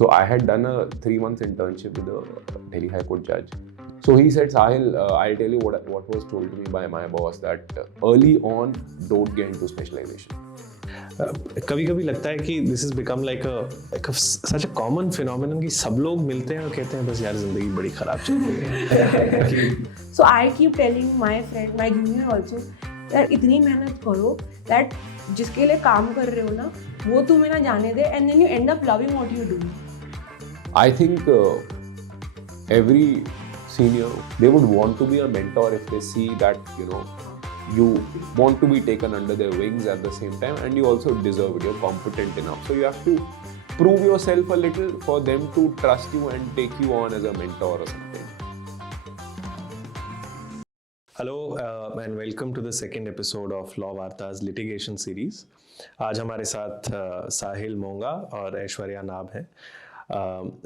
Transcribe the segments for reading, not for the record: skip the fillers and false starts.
So I had done a 3-month internship with a Delhi High Court judge. So he said, Sahil, I'll tell you what was told to me by my boss, that early on, don't get into specialization. कभी कभी लगता है कि this is become like such a common phenomenon कि सब लोग मिलते हैं और कहते हैं बस यार जिंदगी बड़ी खराब चल रही है. So I keep telling my friend, my junior also, that इतनी मेहनत करो that जिसके लिए काम कर रहे हो ना वो तुम्हें ना जाने दे, and then you end up loving what you do. I think every senior, they would want to be a mentor if they see that, you want to be taken under their wings at the same time, and you also deserve it. You're competent enough. So you have to prove yourself a little for them to trust you and take you on as a mentor or something. Hello and welcome to the second episode of Law Varta's litigation series. आज हमारे साथ साहिल मोंगा और ऐश्वर्या नाभ हैं.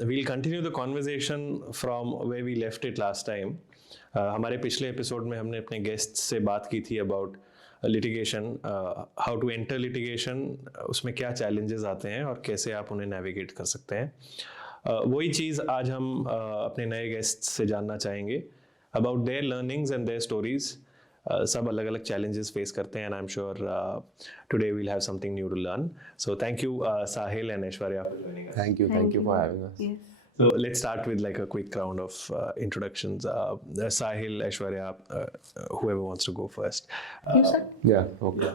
We'll continue the conversation from where we left it last time. हमारे पिछले episode में हमने अपने गेस्ट से बात की थी about litigation, how to enter litigation, उसमें क्या चैलेंजेस आते हैं और कैसे आप उन्हें नेविगेट कर सकते हैं. वही चीज़ आज हम अपने नए गेस्ट से जानना चाहेंगे about their learnings and their stories. सब अलग अलग चैलेंजेस फेस करते हैं, and I am sure today we'll have something new to learn. So thank you Sahil and Aishwarya for joining us. Thank you for having us. Yes. So let's start with like a quick round of introductions. Sahil, Aishwarya, whoever wants to go first. You sir? Yeah, okay.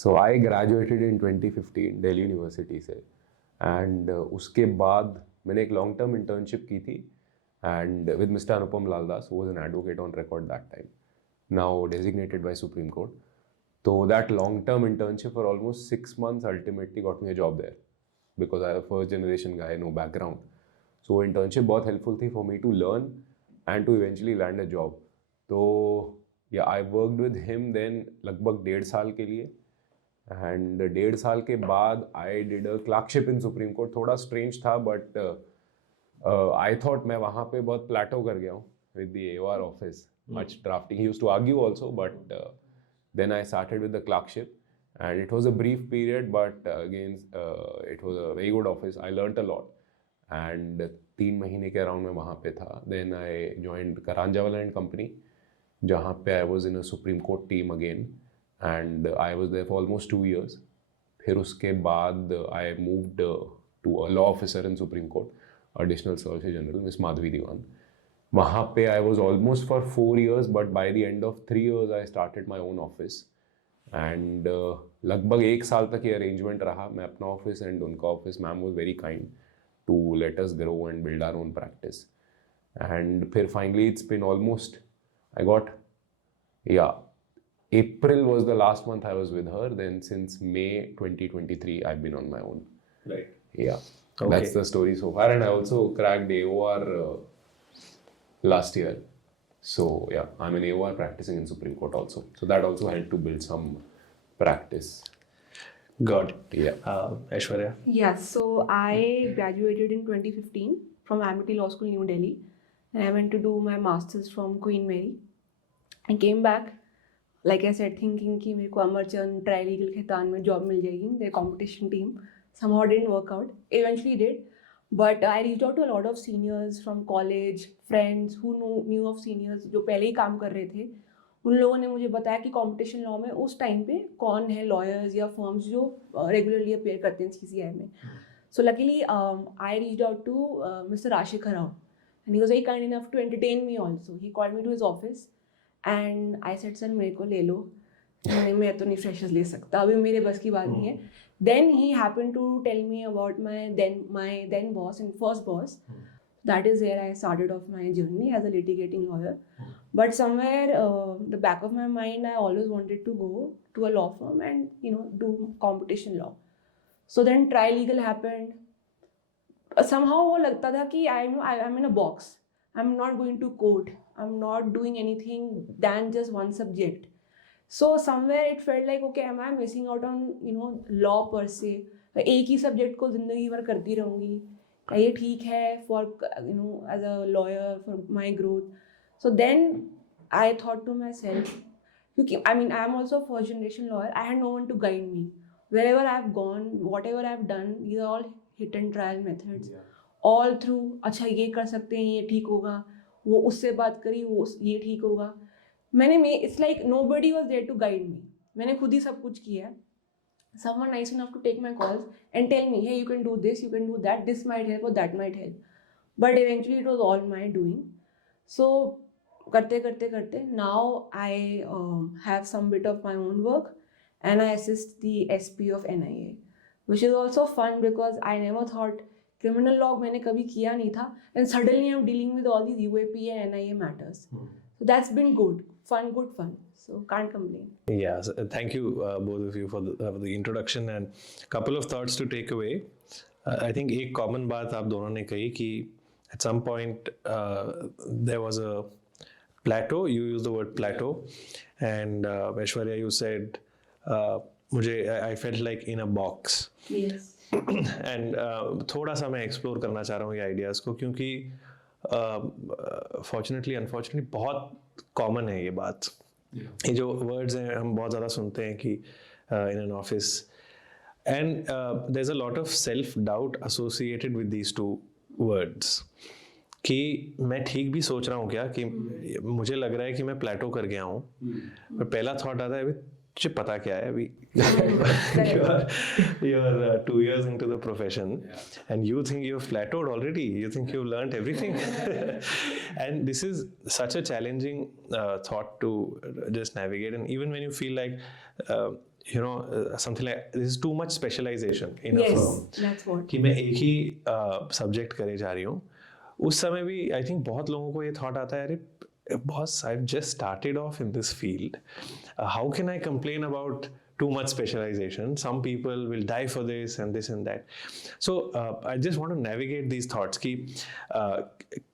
So I graduated in 2015 Delhi University से, and उसके बाद मैंने एक long term internship की थी, and with Mr. Anupam Laldas, who was an advocate on record that time, now designated by Supreme Court. So that long term internship for almost 6 months ultimately got me a job there, because I was a first generation guy, no background. So internship बहुत helpful थी for me to learn and to eventually land a job. तो yeah, I worked with him then लगभग 1.5 साल के लिए, and 1.5 साल के बाद I did a clerkship in Supreme Court. थोड़ा strange था, but I thought मैं वहाँ पे बहुत plateau कर गया हूँ with the AOR office, much drafting. He used to argue also, but then I started with the clerkship, and it was a brief period, but again it was a very good office. I learnt a lot. And 3 महीने के around में वहाँ पे था. Then I joined Karanjawala and Company, जहाँ पे I was in a Supreme Court team again, and I was there for almost 2 years. फिर उसके बाद I moved to a law officer in Supreme Court, Additional Solicitor General, Miss Madhvi Diwan. वहाँ पे I was almost for 4 years, but by the end of 3 years I started my own office. And लगभग 1 साल तक ये arrangement रहा, मैं अपना office and उनका office. Ma'am was very kind to let us grow and build our own practice. And फिर finally it's been almost, April was the last month I was with her. Then since May 2023 I've been on my own. Right. Yeah. Okay. That's the story so far. And I also cracked AOR last year. So yeah, I'm an AOR practicing in Supreme Court also. So that also helped to build some practice. Got it. Yeah. Aishwarya. Yeah, so I graduated in 2015 from Amity Law School, New Delhi, and I went to do my masters from Queen Mary. I came back, like I said, thinking कि मेरे को अमरचंद ट्राइलीगल खेतान में job मिल जाएगी. Their competition team somehow didn't work out. Eventually did, but I reached out to a lot of seniors from college, friends who knew of seniors जो पहले ही काम कर रहे थे. उन लोगों ने मुझे बताया कि कंपटीशन लॉ में उस टाइम पे कौन है लॉयर्स या फर्म्स जो रेगुलरली अपीयर करते हैं CCI में. So luckily I reached out to mister Rashikhar Rao, and he was very kind enough to entertain me also. He called me to his office and I said sir मेरे को ले लो. मैं तो नहीं फ्रेशर्स ले सकता, अभी मेरे बस की बात नहीं है. Then he happened to tell me about my then boss and first boss. That is where I started off my journey as a litigating lawyer. But somewhere the back of my mind, I always wanted to go to a law firm and do competition law. So then trilegal happened. Somehow वो लगता था कि I'm in a box. I'm not going to court. I'm not doing anything than just one subject. So somewhere it felt like, okay, am I missing out on law per se? एक ही subject को जिंदगी भर करती रहूँगी. ये ठीक है for as a lawyer for my growth. So then I thought to myself, I mean I'm also a first generation lawyer. I had no one to guide me. Wherever I've gone, whatever I've done, these are all hit and trial methods. All through, अच्छा ये कर सकते हैं, ये ठीक होगा, वो उससे बात करी, वो ये ठीक होगा. It's like nobody was there to guide me. मैंने खुद ही सब कुछ किया है. Someone nice enough to take my calls and tell me, hey, you can do this, you can do that, this might help or that might help. But eventually it was all my doing. So karte, now I have some bit of my own work and I assist the SP of NIA, which is also fun because I never thought criminal law मैंने कभी किया नहीं था, and suddenly I'm dealing with all these UAP and NIA matters. So that's been good fun. So can't complain. Yeah, so thank you both of you for the introduction and couple of thoughts to take away. I think एक common बात आप दोनों ने कही कि at some point there was a plateau. You used the word plateau, and Aishwarya, you said I felt like in a box. Yes. And थोड़ा सा मैं explore करना चाह रहा हूँ ये ideas को, क्योंकि fortunately unfortunately बहुत common है ये बात. ये जो words हैं हम बहुत ज़्यादा सुनते हैं कि in an office, and there's a lot of self-doubt associated with these two words. कि मैं ठीक भी सोच रहा हूँ क्या, कि मुझे लग रहा है कि मैं प्लेटो कर गया हूँ, पर पहला थॉट आता है अभी तुझे पता क्या है, अभी you're 2 years into the profession and you think you've plateaued already, you think you've learned everything. And this is such a challenging thought to just navigate, and even when you feel like something like this is too much specialization in a firm, that's what. कि मैं एक ही subject करे जा रही हूँ, उस समय भी I think बहुत लोगों को ये thought आता है, अरे boss, I've just started off in this field. How can I complain about too much specialization? Some people will die for this and that. So I just want to navigate these thoughts कि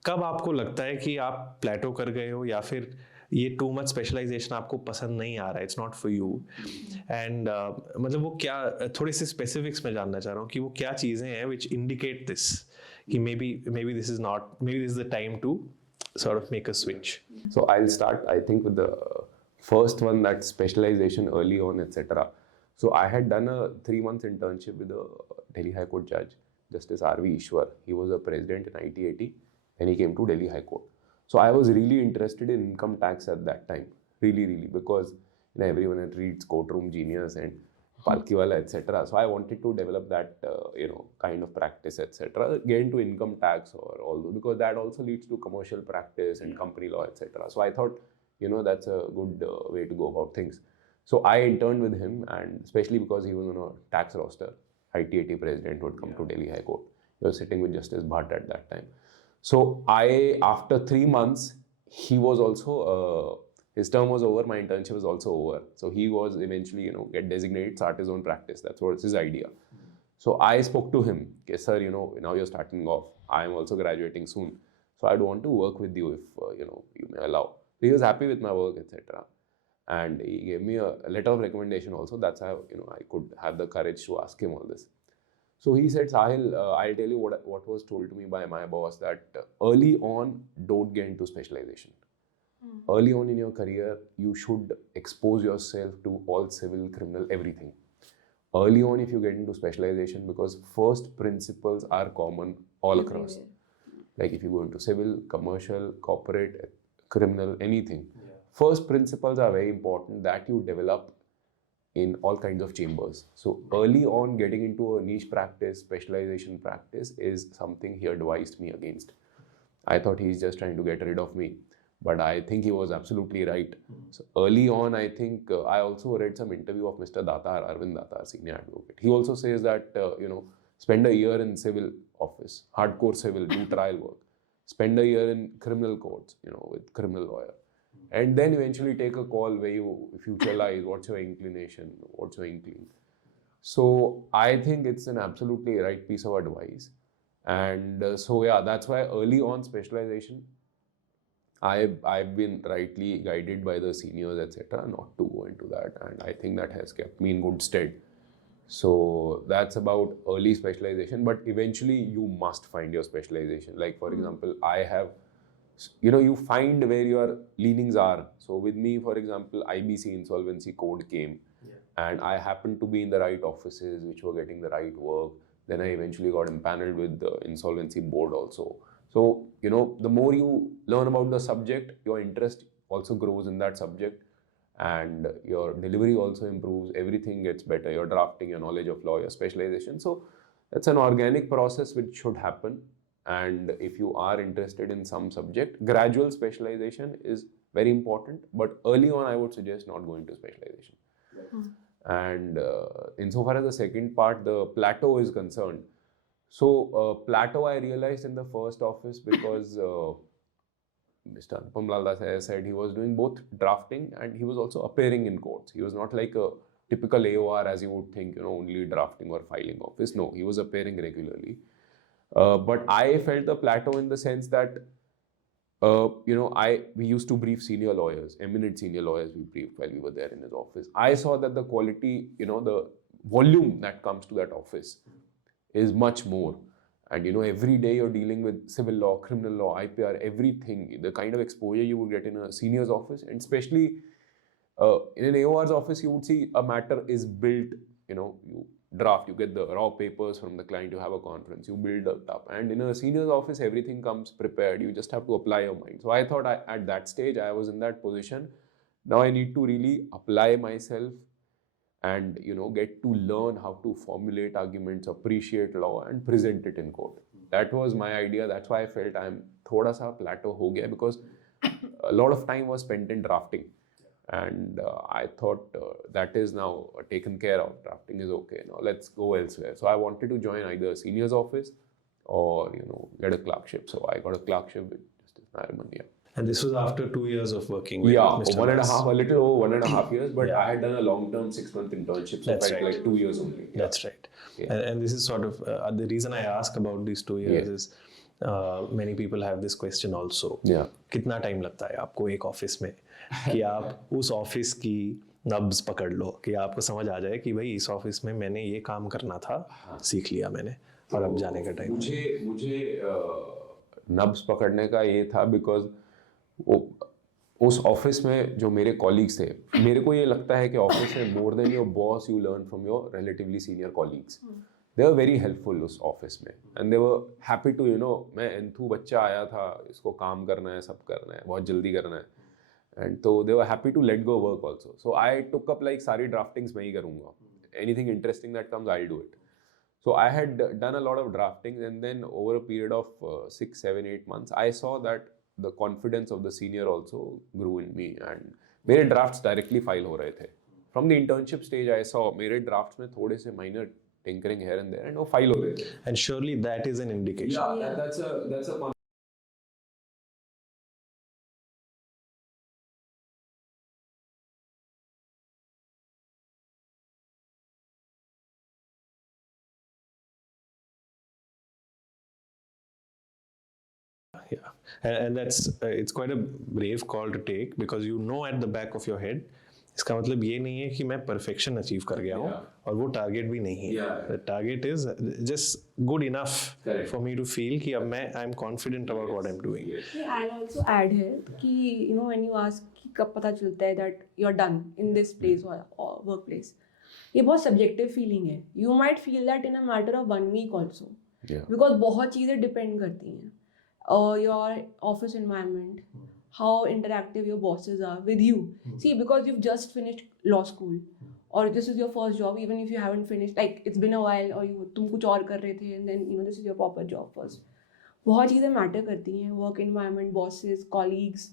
कब आपको लगता है कि आप plateau कर गए हो, या फिर ये too much specialization आपको पसंद नहीं आ रहा है, it's not for you. And मतलब वो क्या, थोड़े से specifics में जानना चाह रहा हूँ कि वो क्या चीज़ें हैं which indicate this, कि maybe this is the time to sort of make a switch. So I'll start, I think, with the first one, that specialization early on, etc. So I had done a 3-month internship with a Delhi High Court judge, Justice R.V. Ishwar. He was a president in IT80, and he came to Delhi High Court. So I was really interested in income tax at that time, really, because everyone reads Courtroom Genius and Palkiwala, etc. So I wanted to develop that, kind of practice, etc. Get into income tax or all those, because that also leads to commercial practice and company law, etc. So I thought, that's a good way to go about things. So I interned with him, and especially because he was on a tax roster, IT80 president would come to Delhi High Court. He was sitting with Justice Bhatt at that time. So after 3 months, he was also, his term was over, my internship was also over. So he was eventually, get designated, start his own practice. That's what his idea. So I spoke to him, okay, sir, now you're starting off. I'm also graduating soon. So I'd want to work with you if, you may allow. So he was happy with my work, etc. And he gave me a letter of recommendation also. That's how, I could have the courage to ask him all this. So he said, Sahil, I'll tell you what was told to me by my boss, that early on, don't get into specialization. Early on in your career, you should expose yourself to all civil, criminal, everything. Early on, if you get into specialization, because first principles are common all across. Like if you go into civil, commercial, corporate, criminal, anything. First principles are very important that you develop in all kinds of chambers. So early on, getting into a niche practice, specialization practice is something he advised me against. I thought he's just trying to get rid of me. But I think he was absolutely right. So early on, I think I also read some interview of Mr. Datar, Arvind Datar, senior advocate. He also says that, spend a year in civil office, hardcore civil, do trial work. Spend a year in criminal courts, with criminal lawyer. And then eventually take a call where you futurelize, what's your inclination, what's your inkling. So I think it's an absolutely right piece of advice. And that's why early on specialization, I've been rightly guided by the seniors, etc., not to go into that, and I think that has kept me in good stead. So that's about early specialization, but eventually you must find your specialization. Like for example, I have, you find where your leanings are. So with me, for example, IBC insolvency code came, and I happened to be in the right offices which were getting the right work. Then I eventually got empaneled with the insolvency board also. So, the more you learn about the subject, your interest also grows in that subject, and your delivery also improves. Everything gets better. Your drafting, your knowledge of law, your specialization. So, it's an organic process which should happen. And if you are interested in some subject, gradual specialization is very important. But early on, I would suggest not going to specialization. And insofar as the second part, the plateau is concerned, so plateau I realized in the first office because Mr. Anupam Lalda said he was doing both drafting and he was also appearing in courts. He was not like a typical AOR as you would think, only drafting or filing office. No, he was appearing regularly. But I felt the plateau in the sense that we used to brief senior lawyers, eminent senior lawyers we briefed while we were there in his office. I saw that the quality, the volume that comes to that office is much more. And every day you're dealing with civil law, criminal law, IPR, everything, the kind of exposure you would get in a senior's office, and especially in an AOR's office, you would see a matter is built, you draft, you get the raw papers from the client, you have a conference, you build it up. And in a senior's office, everything comes prepared. You just have to apply your mind. So I thought at that stage, I was in that position. Now I need to really apply myself and, get to learn how to formulate arguments, appreciate law and present it in court. That was my idea. That's why I felt I'm thoda sa plateau ho gaya, because a lot of time was spent in drafting. And I thought that is now taken care of. Drafting is okay. Now let's go elsewhere. So I wanted to join either a senior's office or, get a clerkship. So I got a clerkship with Justice Nariman. Yeah. And this was after 2 years of working with Yeah, Mr. one and a Das. half, a little over 1.5 years, but Yeah. I had done a long-term 6-month internship, so That's I felt right. like 2 years only. Yeah. That's right. Yeah. And this is sort of the reason I ask about these 2 years is many people have this question also. Yeah. कितना time लगता है आपको एक office में कि आप उस office की नब्ज पकड़ लो, कि आपको समझ आ जाए कि भाई इस ऑफिस में मैंने ये काम करना था, सीख लिया मैंने और अब जाने का टाइम। मुझे नब्ज पकड़ने का ये था बिकॉज उस ऑफिस में जो मेरे कॉलीग्स थे, मेरे को ये लगता है कि ऑफिस में more than your boss you learn from your relatively senior colleagues. They were very helpful उस ऑफिस में and they were happy to मैं एंथू बच्चा आया था, इसको काम करना है, सब करना है, बहुत जल्दी करना है, एंड तो they were happy to let go work also. So I took up like सारी ड्राफ्टिंग्स मैं ही करूँगा, anything interesting that comes I do it. So I had done a lot of draftings, and then over a period of 6, 7, 8 months, I saw that the confidence of the senior also grew in me, and मेरे drafts directly file हो रहे थे. From the internship stage, I saw मेरे drafts में थोड़े से minor tinkering here and there, and वो file हो रहे थे. And surely that is an indication. Yeah, that's a Yeah, and that's it's quite a brave call to take, because you know at the back of your head, इसका मतलब ये नहीं है कि मैं परफेक्शन अचीव कर गया हूँ, और वो टारगेट भी नहीं है. The target is just good enough for me to feel कि अब मैं I am confident about what I am doing. I also add here कि व्हेन यू आस्क कि कब पता चलता है that you are done in this place और वर्क प्लेस, ये बहुत सब्जेक्टिव फीलिंग है. You might feel that in a matter of 1 week also, because बहुत चीज़ें डिपेंड करती हैं. Your office environment, how interactive your bosses are with you. See, because you've just finished law school, or this is your first job, even if you haven't finished, like it's been a while, or तुम कुछ और कर रहे थे, and then this is your proper job first. बहुत चीज़ें matter करती हैं, work environment, bosses, colleagues,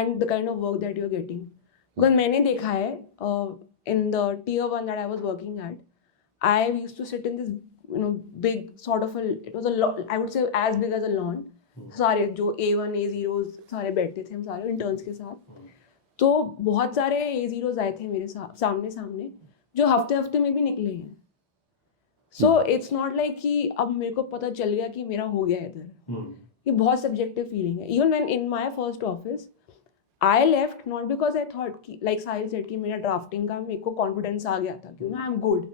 and the kind of work that you're getting. Because मैंने देखा है in the tier 1 that I was working at, I used to sit in this big sort of it was a I would say as big as a lawn. सारे जो A1 A0 सारे बैठते थे हम सारे इंटर्न्स के साथ. तो बहुत सारे A0 आए थे मेरे सामने जो हफ्ते में भी निकले हैं. सो इट्स नॉट लाइक कि अब मेरे को पता चल गया कि मेरा हो गया इधर. ये बहुत सब्जेक्टिव फीलिंग है. Even when in my first office I left not because I thought कि लाइक साहिल सेड कि मेरा ड्राफ्टिंग का मेरे को कॉन्फिडेंस आ गया था कि आई एम गुड.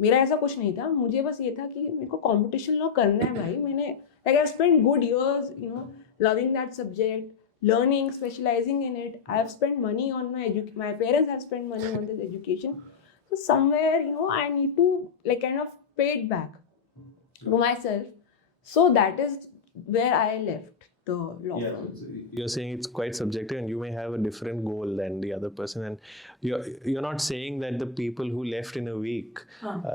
मेरा ऐसा कुछ नहीं था. मुझे बस ये था कि मेरे को कॉम्पिटिशन लॉ करना है भाई. मैंने like I've spent good years loving that subject, learning, specializing in it. I have spent money on my parents have spent money on this education, so somewhere I need to like kind of pay it back. to myself. So that is where I left the law Yeah, firm. so you're saying it's quite subjective, and you may have a different goal than the other person, and you're not saying that the people who left in a week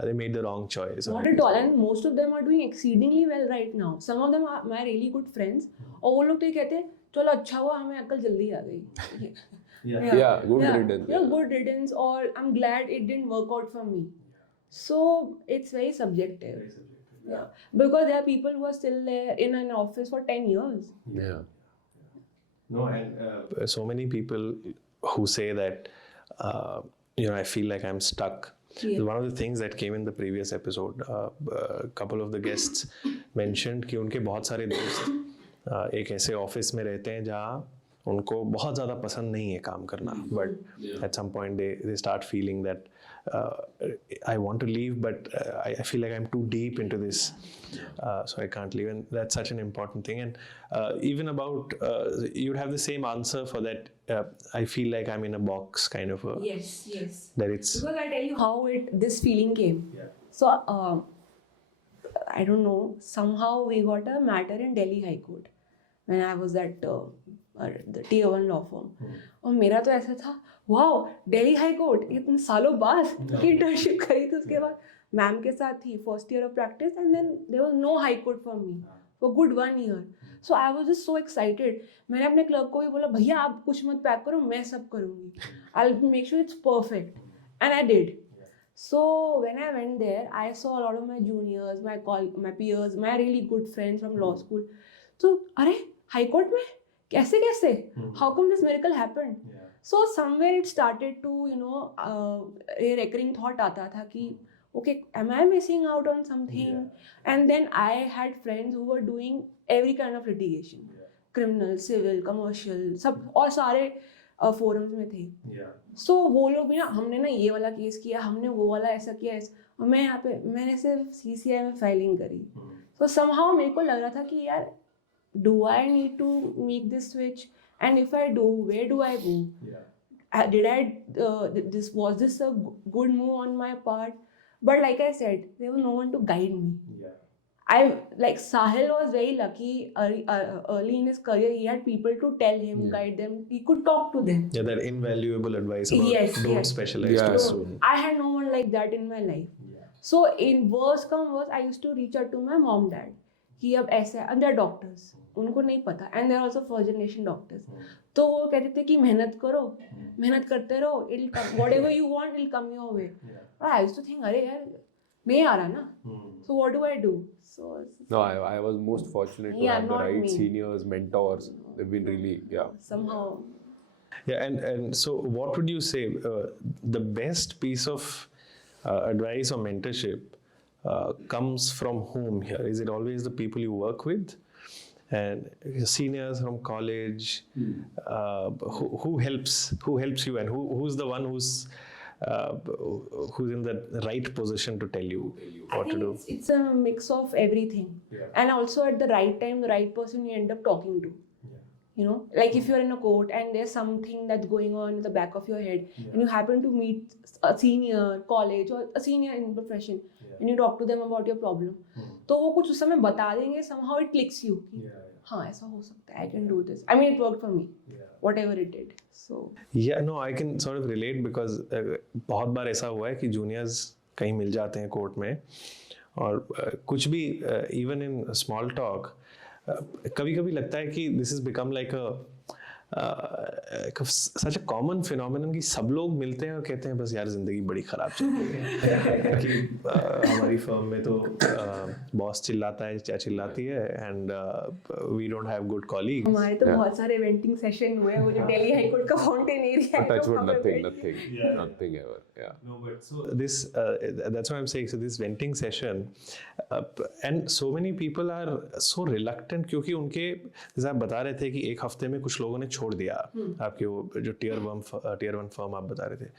they made the wrong choice. Not at all, and most of them are doing exceedingly well right now. Some of them are my really good friends. और वो लोग तो ये कहते हैं चलो अच्छा हुआ हमें अकल जल्दी आ गई. Yeah, good riddance. Yeah, good riddance, or I'm glad it didn't work out for me. So it's very subjective. Yeah, because there are people who are still there in an office for 10 years. Yeah. No, and so many people who say that, I feel like I'm stuck. Yeah. One of the things that came in the previous episode, a couple of the guests mentioned कि उनके बहुत सारे दोस्त एक ऐसे office में रहते हैं जहाँ उनको बहुत ज़्यादा पसंद नहीं है काम करना, but at some point they start feeling that I want to leave, but I feel like I'm too deep into this, so I can't leave, and that's such an important thing. And even about you'd have the same answer for that. I feel like I'm in a box, kind of a Yes. that it's Because I'll tell you how this feeling came. So I don't know, somehow we got a matter in Delhi High Court when I was at the Tier 1 law firm. और मेरा तो ऐसा था, wow Delhi high court इतने सालों बाद की internship करी थी. उसके बाद मैम के साथ थी first year of practice, and then there was no high court for me for good 1 year. So I was just so excited. मैंने अपने क्लर्क को भी बोला भैया आप कुछ मत पैक करो, मैं सब करूँगी, I will make sure it's perfect, and I did. So when I went there, I saw a lot of my juniors, my peers, my really good friends from law school. So अरे high court में कैसे how come this miracle happened? So somewhere it started to a recurring thought आता था कि okay, am I missing out on something? And then I had friends who were doing every kind of litigation, criminal, civil, commercial, सब और सारे forums में थे. So वो लोग भी ना, हमने ना ये वाला केस किया, हमने वो वाला ऐसा किया, और मैं यहाँ पे मैंने सिर्फ CCI में फाइलिंग करी. So somehow मेरे को लग रहा था कि यार do I need to make this switch, and if I do, where do I go? Was this a good move on my part? But like I said, there was no one to guide me. Sahil was very lucky early in his career. He had people to tell him, guide them. He could talk to them. Yeah, that invaluable advice about don't specialize too soon. I had no one like that in my life. So in worst come worst, I used to reach out to my mom, dad. कि अब ऐसा है, and they're doctors, उनको नहीं पता, and they're also first generation doctors. तो वो कहते थे कि मेहनत करो, मेहनत करते रहो, it'll come, whatever you want will come your way. But I used to think अरे यार नहीं आ रहा ना, so what do I do? So No, I was most fortunate to have the right seniors, mentors. They've been really somehow. Yeah, and so what would you say the best piece of advice or mentorship comes from whom here? Is it always the people you work with, and seniors from college? Who helps you, and who's the one who's in the right position to tell you what to do? It's a mix of everything, and also at the right time, the right person you end up talking to. Like if you're in a court and there's something that's going on in the back of your head, and you happen to meet a senior college or a senior in profession, and you talk to them about your problem, तो वो कुछ उस समय बता देंगे, somehow it clicks you. हाँ ऐसा हो सकता है, I can do this. I mean it worked for me, whatever it did. So yeah, no, I can sort of relate because बहुत बार ऐसा हुआ है कि juniors कहीं मिल जाते हैं कोर्ट में, और कुछ भी even in small talk कभी कभी लगता है कि this has become like such a common phenomenon कि सब लोग मिलते हैं और कहते हैं बस यार जिंदगी बड़ी खराब चल रही है कि हमारी फर्म में तो बॉस चिल्लाता है या चिल्लाती है, and we don't have good colleagues. हमारे तो बहुत सारे इवेंटिंग सेशन हुए हैं, वो जो दिल्ली हाई कोर्ट का फाउंटेन एरिया है, nothing ever. No, but so this that's what I'm saying. So this venting session, and so many people are so reluctant क्योंकि उनके, जैसे आप बता रहे थे कि एक हफ्ते में कुछ लोगों ने छोड़ दिया आपके वो जो tier 1 firm आप बता रहे थे.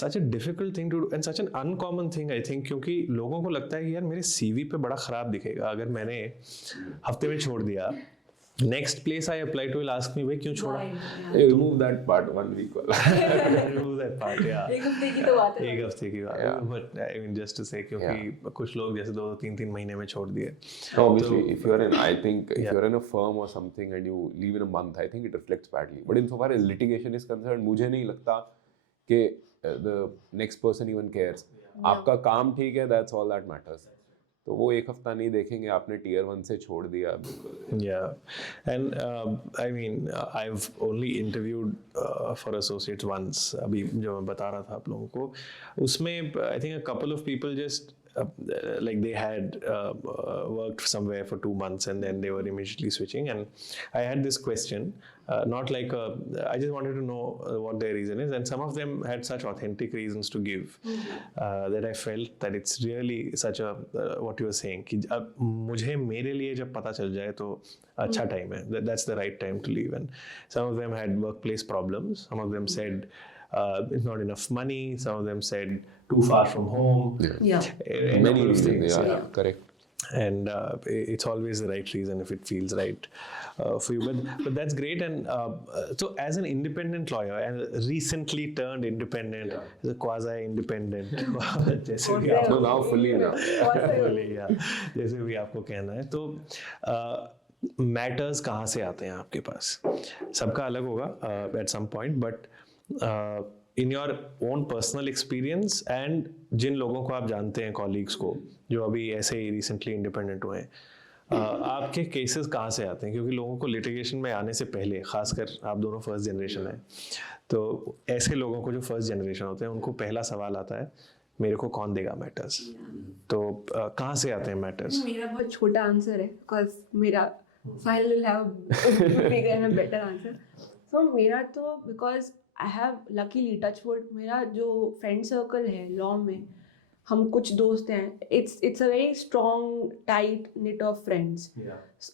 Such a difficult thing to do and such an uncommon thing I think, क्योंकि लोगों को लगता है कि यार मेरे CV पे बड़ा ख़राब दिखेगा अगर मैंने हफ्ते में छोड़ दिया, Next place I apply to will ask me, भाई क्यों छोड़ा? Hey, remove that part 1 week वाला. Remove that part, yeah. एक हफ्ते की तो बात है. एक हफ्ते की बात है, but I mean just to say, क्योंकि कुछ लोग जैसे 2-3 महीने में छोड़ दिए. Obviously, if you're in, I think if you're in a firm or something and you leave in a month, I think it reflects badly. But insofar as litigation is concerned, मुझे नहीं लगता कि the next person even cares. आपका काम ठीक है, that's all that matters. तो वो एक हफ्ता नहीं देखेंगे आपने tier 1 से छोड़ दिया. Yeah, and I mean I've only interviewed for associates once. अभी जो मैं बता रहा था आप लोगों को, उसमें I think a couple of people just like they had worked somewhere for 2 months and then they were immediately switching, and I had this question, not like I just wanted to know what their reason is, and some of them had such authentic reasons to give that I felt that it's really such a what you were saying कि अब मुझे मेरे लिए जब पता चल जाए तो अच्छा टाइम है, that's the right time to leave. And some of them had workplace problems, some of them said it's not enough money, some of them said too far from home, Many reasons, yeah, correct. And it's always the right reason if it feels right for you, but that's great. And so as an independent lawyer and recently turned independent, as a quasi independent जैसे भी No, now fully now. fully, yeah, जैसे भी आपको कहना है, तो matters कहाँ से आते हैं आपके पास? सबका अलग होगा at some point, but in your own personal experience and जिन लोगों को आप जानते हैं, कॉलीग्स को जो अभी ऐसे ही रिसेंटली इंडिपेंडेंट हुए हैं, आपके केसेस कहाँ से आते हैं? क्योंकि लोगों को लिटिगेशन में आने से पहले, खासकर आप दोनों फर्स्ट जनरेशन हैं, तो ऐसे लोगों को जो फर्स्ट जनरेशन होते हैं उनको पहला सवाल आता है, मेरे को कौन देगा मैटर्स? तो कहाँ से आते हैं मैटर्स? मेरा बहुत छोटा आंसर है, बिकॉज मेरा Sahil will have bigger and a better answer. So मेरा तो because I have luckily touch wood, मेरा जो फ्रेंड सर्कल है लॉ में, हम कुछ दोस्त हैं, it's a very strong tight knit of friends,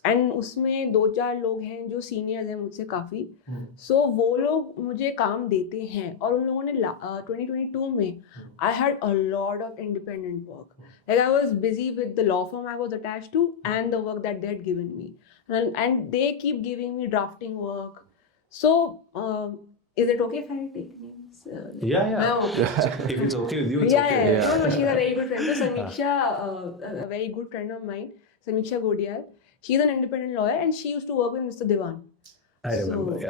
and उसमें 2-4 लोग हैं जो सीनियर्स हैं मुझसे काफ़ी, so वो लोग मुझे काम देते हैं. और उन लोगों ने 2022 में I had a lot of independent work, like I was busy with the law firm I was attached to and the work that they had given me, and they keep giving me drafting work. So is it okay if I take names? If it's okay with you, it's okay. No, she's a very good friend. So Samiksha, a very good friend of mine, Samiksha Godiyal, she's an independent lawyer and she used to work with Mr. Diwan. I remember,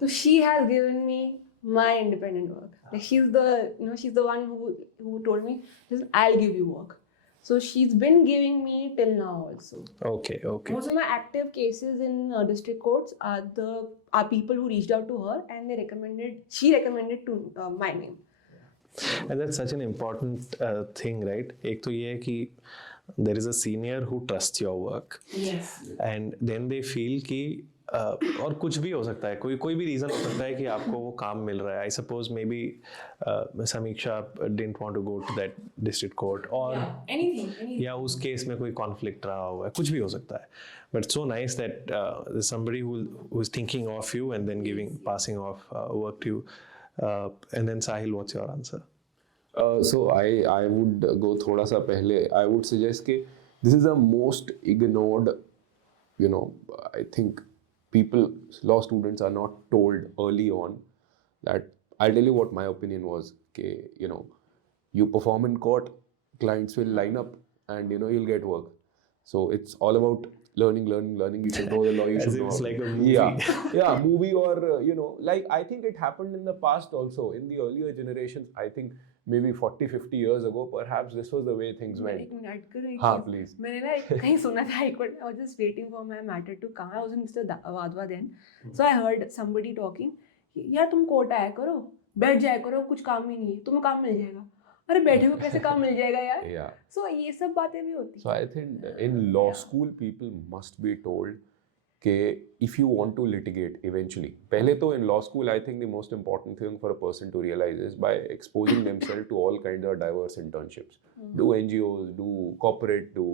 So she has given me my independent work. Like she's the one who told me, listen, I'll give you work. So she's been giving me till now also. Okay. Most of my active cases in district courts are people who reached out to her and she recommended to my name. And that's such an important thing, right? एक तो ये है कि there is a senior who trusts your work. Yes. And then they feel कि और कुछ भी हो सकता है, कोई भी रीज़न हो सकता है कि आपको वो काम मिल रहा है. I suppose maybe Samiksha didn't want to go to that district court, और anything. या उस केस में कोई कॉन्फ्लिक्ट रहा हुआ है, कुछ भी हो सकता है. But so nice that somebody who is thinking of you and then passing off work to you. And then Sahil, what's your answer? So I would go थोड़ा सा पहले. I would suggest कि this is the most ignored, I think law students are not told early on that. I'll tell you what my opinion was. You perform in court, clients will line up, and you'll get work. So it's all about learning. You should know the law. You should know. It's like a movie. Yeah, movie, or like I think it happened in the past also. In the earlier generations, I think maybe 40-50 years ago, perhaps this was the way things went. एक minute करो. हाँ, please. मैंने ना कहीं सुना था एक बार. I was just waiting for my matter to come. I was with Mr. Bhardwaj then. So I heard somebody talking. यार तुम कोर्ट आया करो, बैठ जाया करो, कुछ काम ही नहीं है, तुम्हें काम मिल जाएगा. अरे बैठे हुए कैसे काम मिल जाएगा यार? Yeah. So ये सब बातें भी होती. So I think in law school people must be told कि if you want to litigate eventually, पहले तो in law school I think the most important thing for a person to realize is by exposing themselves to all kinds of diverse internships. Do NGOs, do corporate, do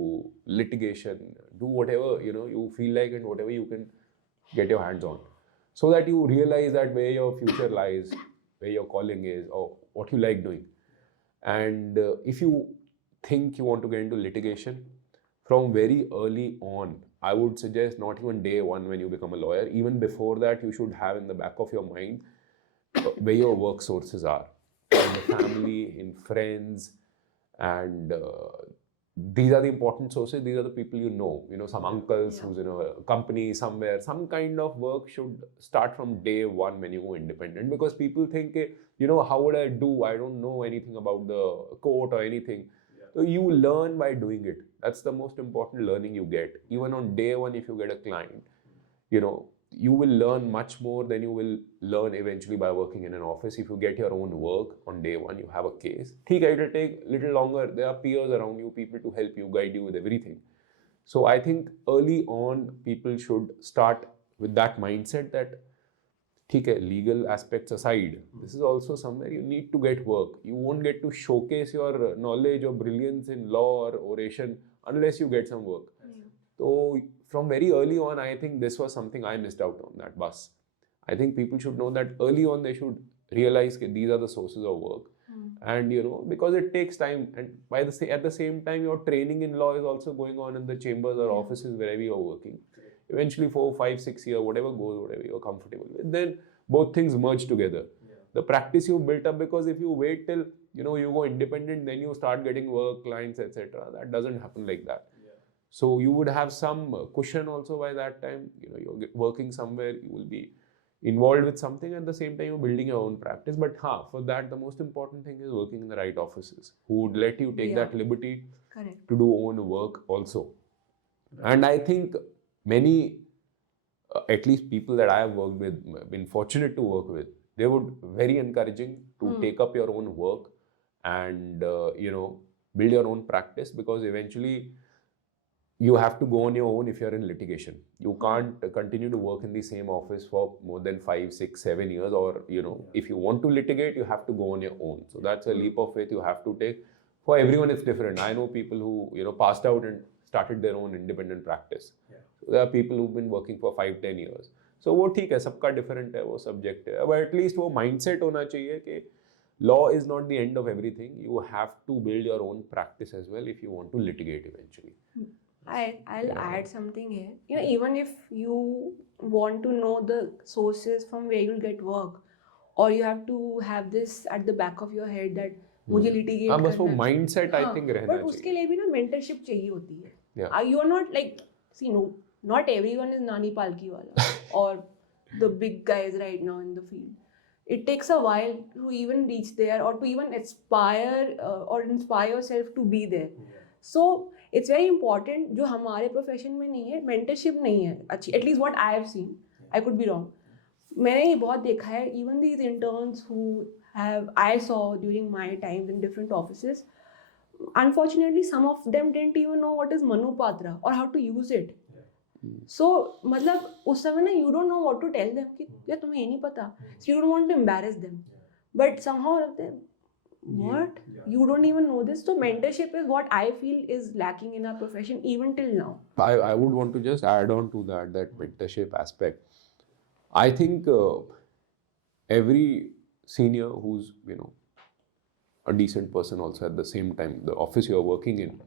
litigation, do whatever you feel like and whatever you can get your hands on, so that you realize that where your future lies, where your calling is, or what you like doing. And if you think you want to get into litigation, from very early on, I would suggest not even day one when you become a lawyer. Even before that, you should have in the back of your mind where your work sources are, in the family, in friends, and these are the important sources. These are the people you know. You know, some uncles who's in a company somewhere. Some kind of work should start from day one when you go independent, because people think, you know, how would I do? I don't know anything about the court or anything. So you learn by doing it. That's the most important learning you get. Even on day one, if you get a client, you know, you will learn much more than you will learn eventually by working in an office. If you get your own work on day one, you have a case. It will take a little longer. There are peers around you, people to help you, guide you with everything. So I think early on, people should start with that mindset that, legal aspects aside, this is also somewhere you need to get work. You won't get to showcase your knowledge or brilliance in law or oration unless you get some work. So from very early on, I think this was something I missed out on, that bus. I think people should know that early on they should realize that these are the sources of work. And you know, because it takes time, and at the same time, your training in law is also going on in the chambers or offices wherever you're working. Eventually 4, 5, 6 years, whatever goes, whatever you're comfortable with, then both things merge together. The practice you built up, because if you wait till, you know, you go independent, then you start getting work, clients, etc. That doesn't happen like that. So you would have some cushion also by that time. You know, you're working somewhere, you will be involved with something, at the same time you're building your own practice. But for that, the most important thing is working in the right offices who would let you take that liberty to do own work also. And I think many, at least people that I have worked with, been fortunate to work with, they would very encouraging to take up your own work and you know, build your own practice, because eventually you have to go on your own if you're in litigation. You can't continue to work in the same office for more than 5, 6, 7 years, or you know, if you want to litigate, you have to go on your own. So that's a leap of faith you have to take. For everyone it's different. I know people who, you know, passed out and started their own independent practice. So there are people who've been working for 5, 10 years. So वो ठीक है, सबका different है, वो subject है. But at least वो mindset होना चाहिए कि law is not the end of everything. You have to build your own practice as well if you want to litigate eventually. I'll add something here. You know, even if you want to know the sources from where you'll get work, or you have to have this at the back of your head that मुझे litigate बस वो करना है. mindset I think रहना But उसके लिए भी ना mentorship चाहिए होती है. Yeah. You are not like, see, no, not everyone is Nani Palki wala or the big guys right now in the field. It takes a while to even reach there, or to even aspire or inspire yourself to be there. So it's very important. जो हमारे profession में नहीं है, mentorship नहीं है अच्छी. At least what I have seen, I could be wrong. मैंने ये बहुत देखा है. Even these interns who I saw during my time in different offices, unfortunately some of them didn't even know what is Manupatra or how to use it. So मतलब उस समय ना, you don't know what to tell them कि यार तुम्हें ये नहीं पता. So you don't want to embarrass them, but somehow what? You don't even know this. So mentorship is what I feel is lacking in our profession even till now. I would want to just add on to that mentorship aspect. I think every senior who's, you know, a decent person also at the same time, the office you're working in,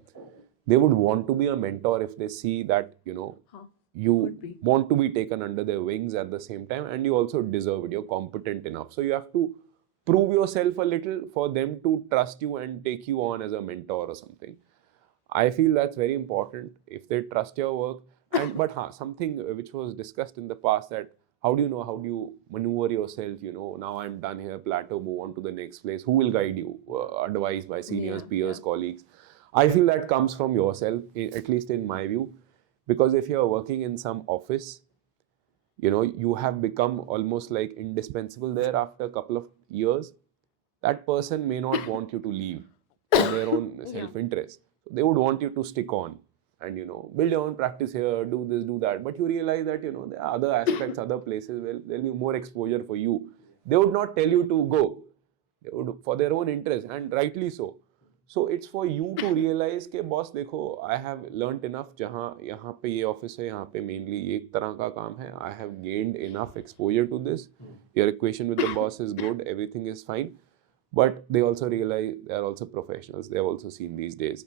they would want to be a mentor if they see that, you know, you want to be taken under their wings at the same time, and you also deserve it. You're competent enough. So you have to prove yourself a little for them to trust you and take you on as a mentor or something. I feel that's very important if they trust your work. But something which was discussed in the past, that how do you maneuver yourself, you know, now I'm done here, plateau, move on to the next place. Who will guide you? Advised by seniors, peers, colleagues. I feel that comes from yourself, at least in my view, because if you're working in some office, you know, you have become almost like indispensable there after a couple of years. That person may not want you to leave in their own self-interest. So they would want you to stick on and, you know, build your own practice here, do this, do that. But you realize that, you know, there are other aspects, other places where there'll be more exposure for you. They would not tell you to go. They would, for their own interest, and rightly so. So it's for you to realize कि boss देखो, I have learnt enough. जहाँ यहाँ पे ये office है, यहाँ पे mainly ये एक तरह का काम है. I have gained enough exposure to this. Your equation with the boss is good. Everything is fine. But they also realize they are also professionals. They have also seen these days.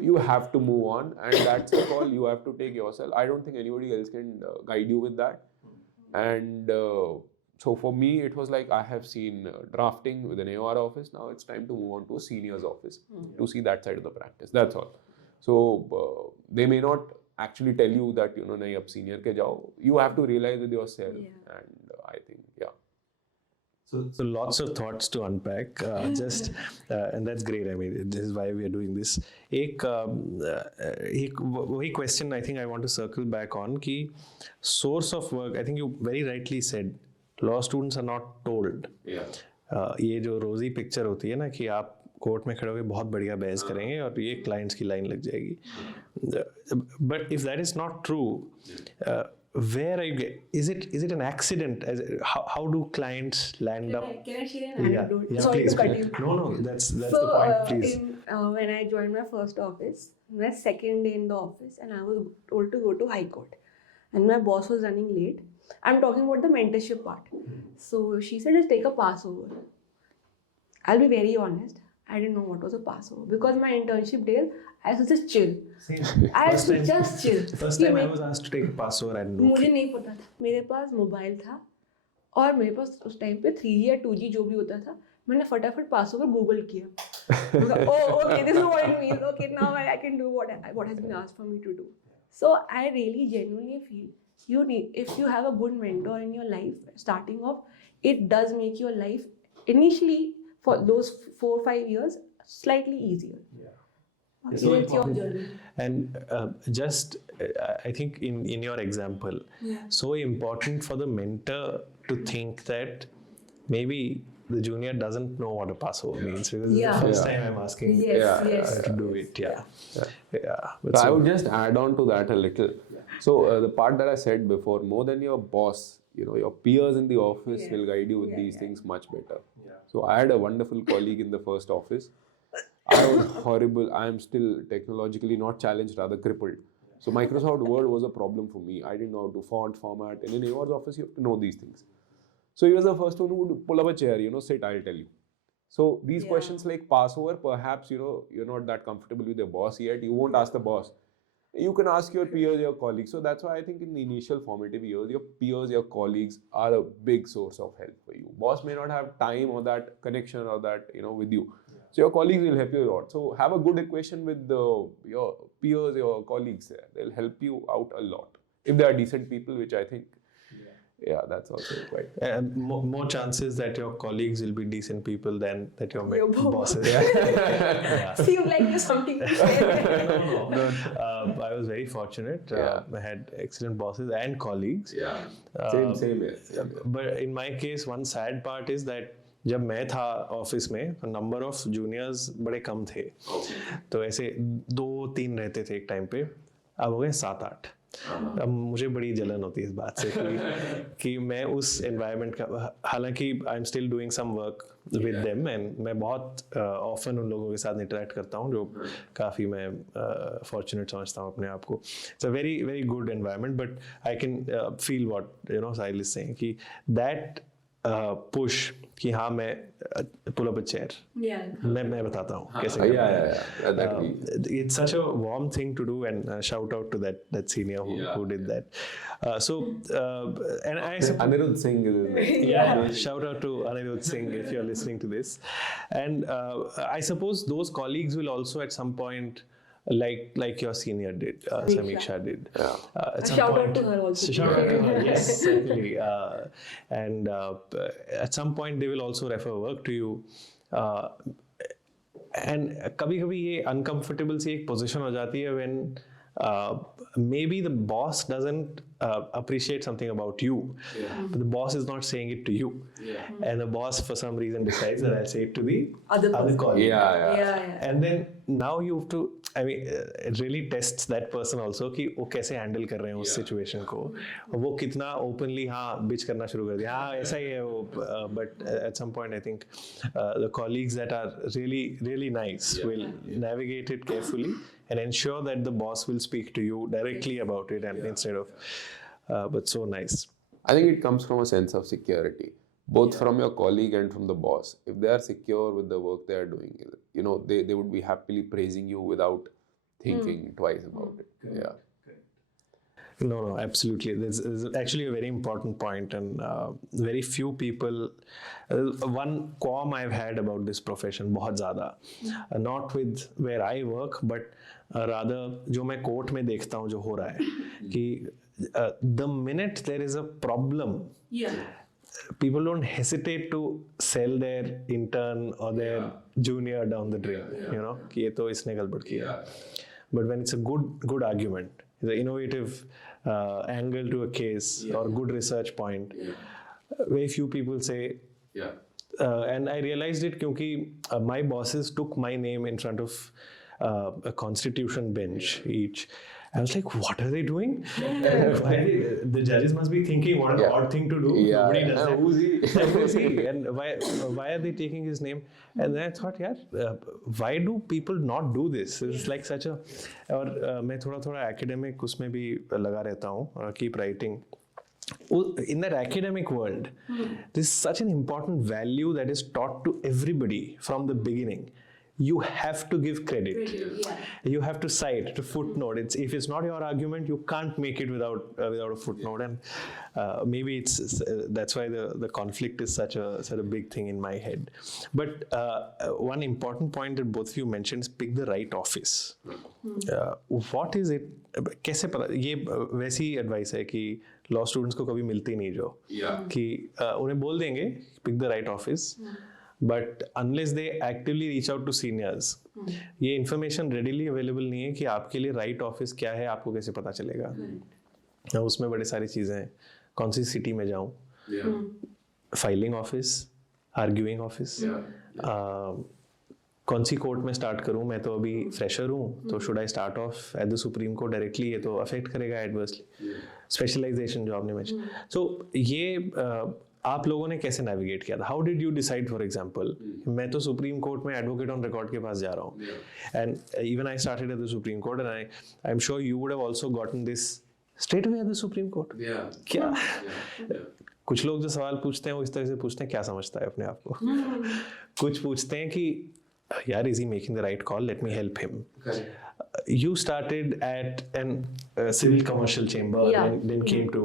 you have to move on, and that's a call you have to take yourself. I don't think anybody else can guide you with that. And so for me, it was like I have seen drafting with an AOR office. Now it's time to move on to a senior's office to see that side of the practice. That's all. So they may not actually tell you that, nahi, ab senior ke jao. You have to realize with yourself. And I think, yeah. So lots of thoughts to unpack. And that's great. I mean, this is why we are doing this. एक वही question I think I want to circle back on कि source of work. I think you very rightly said law students are not told. ये जो रोजी picture होती है ना कि आप कोर्ट में खड़े होकर बहुत बढ़िया बहस करेंगे और ये क्लाइंट्स की लाइन लग जाएगी. But if that is not true, where is it an accident? How do clients land up? Can I share an anecdote? Yeah, Sorry please, to cut please. you. No, that's the point. Please. When I joined my first office, my second day in the office, and I was told to go to High Court, and my boss was running late. I'm talking about the mentorship part. So she said, just take a Passover. I'll be very honest. I didn't know what was a Passover because my internship days, I was just chill. I was just chill. First time I was asked to take a Passover and मुझे नहीं पता था. मेरे पास mobile था और मेरे पास उस time पे 3G या 2G जो भी होता था, मैंने फटाफट Passover गूगल किया. Oh, okay, this is what it means. Okay, now I can do what has been asked for me to do. So I really genuinely feel if you have a good mentor in your life starting off, it does make your life initially for those 4 or 5 years slightly easier. So it's your journey. And I think in your example, so important for the mentor to think that maybe the junior doesn't know what a Passover means because it's the first time I'm asking to do it. But so I would just add on to that a little. So the part that I said before, more than your boss, your peers in the office will guide you with these things much better. So I had a wonderful colleague in the first office. I was horrible. I am still technologically not challenged, rather crippled. So Microsoft Word was a problem for me. I didn't know how to font, format. And in AOR's office, you have to know these things. So he was the first one who would pull up a chair, sit, I'll tell you. So these questions like Passover, perhaps, you're not that comfortable with your boss yet. You won't ask the boss. You can ask your peers, your colleagues. So that's why I think in the initial formative years, your peers, your colleagues are a big source of help for you. Boss may not have time or that connection or that, with you. So your colleagues will help you a lot. So have a good equation with your peers, your colleagues there. They'll help you out a lot. If they are decent people, which I think, that's also quite. And more chances that your colleagues will be decent people than that your bosses. Seems like there's something to say. No. I was very fortunate. I had excellent bosses and colleagues. Same here. But in my case, one sad part is that जब मैं था office में तो number of juniors बड़े कम थे. तो ऐसे 2-3 रहते थे एक टाइम पे, अब हो गए 7-8. अब मुझे बड़ी जलन होती है इस बात से कि मैं उस एनवायरनमेंट का, हालांकि I am still doing some work with them and मैं बहुत ऑफन उन लोगों के साथ इंटरेक्ट करता हूँ जो काफ़ी मैं फॉर्चुनेट समझता हूँ अपने आप को. It's a very very good environment but I can feel what Sahil is saying कि दैट पुश कि हाँ मैं पुल अप अ चेयर, मैं बताता हूँ कैसे. It's such a warm thing to do and shout out to that senior who did that. And I Anirudh Singh is shout out to Anirudh Singh if you're listening to this. And I suppose those colleagues will also at some point, like your senior did, Samiksha did. Shout out to her also. Shout out to her, yes, certainly. And at some point they will also refer work to you. And कभी-कभी ये uncomfortable सी एक position हो जाती है when maybe the boss doesn't appreciate something about you, but the boss is not saying it to you, and the boss for some reason decides that I'll say it to the other colleague. And then now you have to, I mean, it really tests that person also कि वो कैसे handle कर रहे हैं उस situation को, वो कितना openly हाँ bitch करना शुरू कर दिया, हाँ ऐसा ही है वो. But at some point I think the colleagues that are really really nice will navigate it carefully and ensure that the boss will speak to you directly about it, and instead of but so nice. I think it comes from a sense of security, both from your colleague and from the boss. If they are secure with the work they are doing, they would be happily praising you without thinking twice about it. Yeah. No, absolutely. This is actually a very important point, and very few people. One qualm I've had about this profession, बहुत ज़्यादा, not with where I work, but rather जो मैं court में देखता हूँ जो हो रहा है, कि the minute there is a problem, people don't hesitate to sell their intern or their junior down the drain. You know, कि ये तो इसने गड़बड़ किया. But when it's a good argument, the innovative angle to a case or good research point, very few people say. And I realized it because my bosses took my name in front of a constitution bench each. I was like, what are they doing? The judges must be thinking, what an odd thing to do. Nobody does that. Who's he? And why are they taking his name? And then I thought, why do people not do this? It's like such a... और मैं थोड़ा academic उसमें भी लगा रहता हूँ, keep writing. In that academic world, there's such an important value that is taught to everybody from the beginning. You have to give credit. You have to cite, to footnote. If it's not your argument, you can't make it without a footnote. And maybe that's why the conflict is such a big thing in my head. But one important point that both of you mentioned is pick the right office. What is it? कैसे पता? ये वैसी advice है कि law students को कभी मिलती नहीं जो कि उन्हें बोल देंगे pick the right office. But unless they actively reach out to seniors, ये information readily available नहीं है कि आपके लिए right office क्या है, आपको कैसे पता चलेगा. उसमें बड़े सारी चीज़ें हैं. कौन सी city में जाऊँ, filing office, arguing office, कौन सी कोर्ट में स्टार्ट करूँ. मैं तो अभी फ्रेशर हूँ, तो should I start of at the supreme court directly? ये तो अफेक्ट करेगा एडवर्सली. स्पेशलाइजेशन जो आपने मेंशन. सो ये आप लोगों ने कैसे नेविगेट किया था? How did you decide? For example, मैं तो सुप्रीम कोर्ट में एडवोकेट ऑन रिकॉर्ड के पास जा रहा हूँ, and even I started at the supreme court, and I am sure you would have also gotten this straight away at the supreme court. क्या कुछ लोग जो सवाल पूछते हैं वो इस तरह से पूछते हैं, क्या समझता है अपने आप को. कुछ पूछते हैं कि यार, is he making the right call? Let me help him. You started at an civil commercial chamber, and then came to.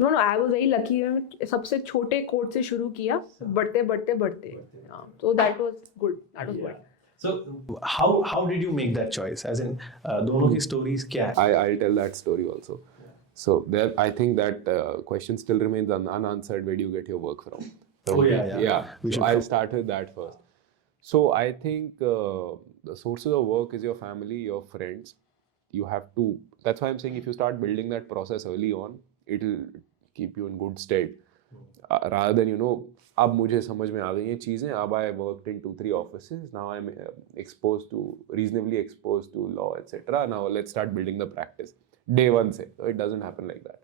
No, I was very lucky. मैं सबसे छोटे कोर्ट से शुरू किया, बढ़ते. So that was good. So how did you make that choice? As in, दोनों की stories क्या है? I'll tell that story also. So there, I think that question still remains unanswered. Where do you get your work from? Yeah. So I'll start with that first. So I think the sources of work is your family, your friends. You have to. That's why I'm saying if you start building that process early on, it'll keep you in good stead. Rather than अब मुझे समझ में आ गई ये चीज़ें. अब I worked in 2-3 offices. Now I'm reasonably exposed to law, etc. Now let's start building the practice. Day one से. So it doesn't happen like that.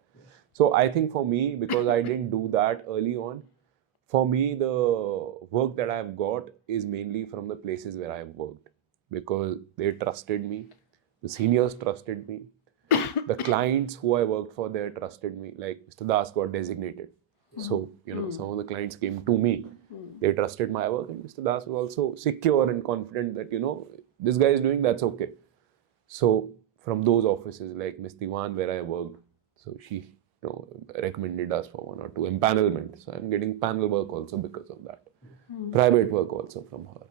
So I think for me, because I didn't do that early on, for me, the work that I've got is mainly from the places where I've worked, because they trusted me, the seniors trusted me, the clients who I worked for, they trusted me. Like Mr. Das got designated. So, some of the clients came to me. They trusted my work, and Mr. Das was also secure and confident that, this guy is doing, that's okay. So, from those offices, like Ms. Diwan, where I worked, so she recommended us for 1 or 2 empanelment. So I'm getting panel work also because of that. Private work also from her.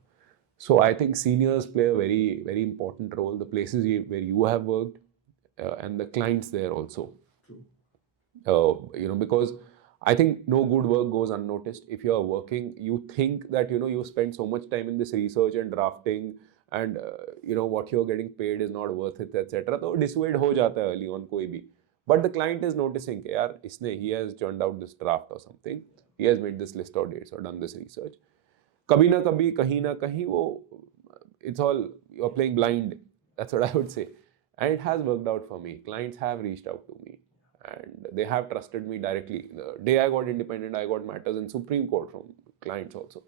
So I think seniors play a very, very important role. The places where you have worked and the clients there also. Because I think no good work goes unnoticed. If you are working, you think that, you spend so much time in this research and drafting, and what you're getting paid is not worth it, etc. So dissuade ho jata hai early on koi bhi. But the client is noticing, he has churned out this draft or something. He has made this list of dates or done this research. Kabhi na kabhi, kahin na kahin, it's all, you're playing blind. That's what I would say. And it has worked out for me. Clients have reached out to me, and they have trusted me directly. The day I got independent, I got matters in Supreme Court from clients also.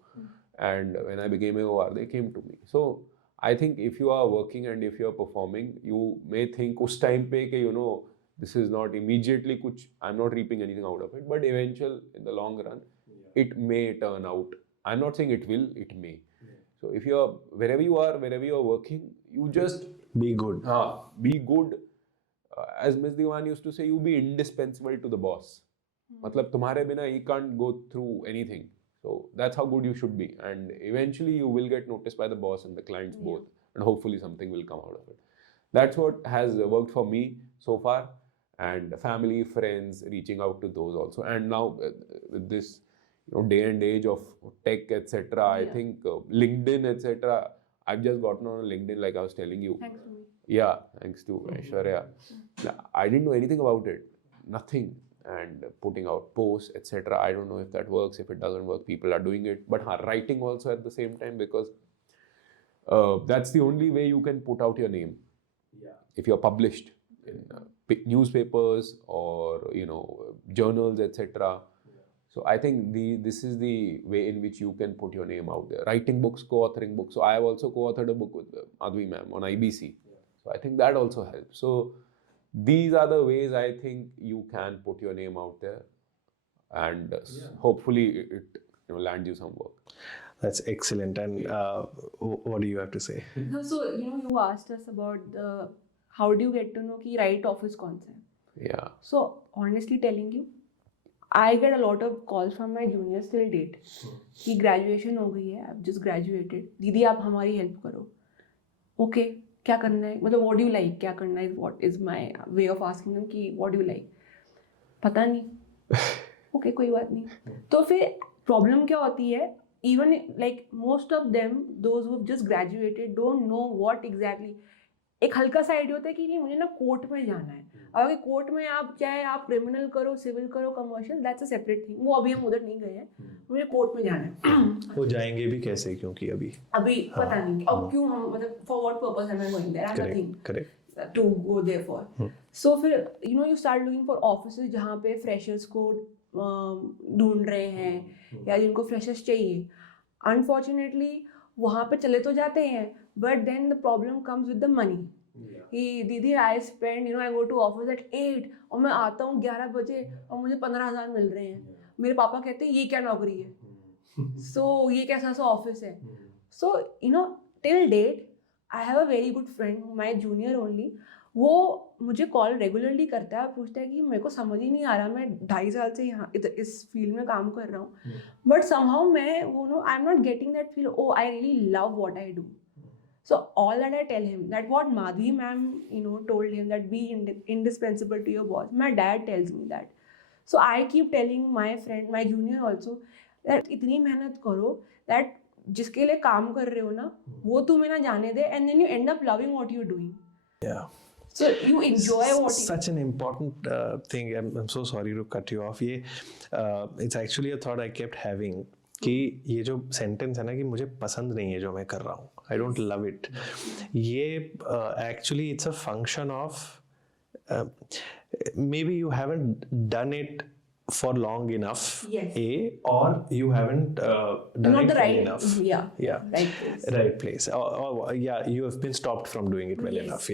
And when I became AOR, they came to me. So I think if you are working and if you are performing, you may think us time pe ke, this is not immediately kuch, I'm not reaping anything out of it, but eventually in the long run, it may turn out. I'm not saying it will, it may. So if you're, wherever you are working, you just Be good. Be good. As Ms. Diwan used to say, you be indispensable to the boss. मतलब तुम्हारे बिना you can't go through anything. So that's how good you should be, and eventually you will get noticed by the boss and the clients both, and hopefully something will come out of it. That's what has worked for me so far, and family, friends, reaching out to those also. And now with this, day and age of tech, etc. I think LinkedIn, etc. I've just gotten on LinkedIn, like I was telling you. Thanks to me. Yeah, thanks to Aishwarya. I didn't know anything about it, nothing. And putting out posts, etc. I don't know if that works. If it doesn't work, people are doing it. But writing also at the same time, because that's the only way you can put out your name. Yeah. If you're published in newspapers or journals, etc. So I think this is the way in which you can put your name out there. Writing books, co-authoring books. So I have also co-authored a book with Madhvi ma'am on IBC. So I think that also helps. So these are the ways I think you can put your name out there, and hopefully it lands you some work. That's excellent. And what do you have to say? No, so you asked us about how do you get to know कि right office कौन सा है? Yeah. So honestly telling you, I get a lot of calls from my juniors till date कि graduation हो गई है, I've just graduated, दीदी आप हमारी help करो. Okay, क्या करना है, मतलब what do you like, क्या करना है, what is my way of asking them कि what do you like, पता नहीं. Okay, कोई बात नहीं. तो फिर problem क्या होती है, even like most of them, those who have just graduated don't know what exactly. एक हल्का सा आइडिया होता है कि नहीं मुझे ना कोर्ट में जाना है. अगर कोर्ट में आप चाहे आप क्रिमिनल करो, सिविल करो, commercial, that's a separate thing. वो अभी हम उधर नहीं गए हैं, मुझे कोर्ट में जाना है. वो जाएंगे भी कैसे, क्योंकि अभी पता नहीं अब क्यों हम, मतलब for what purpose am I going there, I have nothing to go there for. So फिर you start looking for offices जहाँ पे फ्रेशर्स को ढूंढ रहे हैं या जिनको फ्रेशर्स चाहिए. अनफॉर्चुनेटली वहाँ पे चले तो जाते हैं, but then the problem comes with the money. कि दीदी I spend I go to office at 8 और मैं आता हूँ 11 बजे और मुझे 15,000 मिल रहे हैं. मेरे पापा कहते हैं ये क्या नौकरी है, सो ये कैसा सा ऑफिस है. So till date I have a very good friend, my junior only. वो मुझे कॉल रेगुलरली करता है, पूछता है कि मेरे को समझ ही नहीं आ रहा, मैं 2.5 साल से यहाँ इस फील्ड में काम कर रहा हूँ, बट समहाउ मैं वो I am not getting that feel, oh I really love what I do. So all that I tell him, that what Madhvi ma'am told him, that be indispensable to your boss, my dad tells me that. So I keep telling my friend, my junior also, that इतनी मेहनत करो that जिसके लिए काम कर रहे हो ना वो तुम्हें ना जाने दे, and then you end up loving what you're doing. Yeah. So you enjoy what you. Such an important thing. I'm so sorry to cut you off. ये it's actually a thought I kept having. कि ये जो sentence है ना कि मुझे पसंद नहीं है जो मैं कर रहा हूँ, आई डोंट लव इट, ये actually it's a function of may be you haven't done it for long enough, yes. or you haven't done not it the well right enough. Right place. Or you have been stopped from doing it well enough.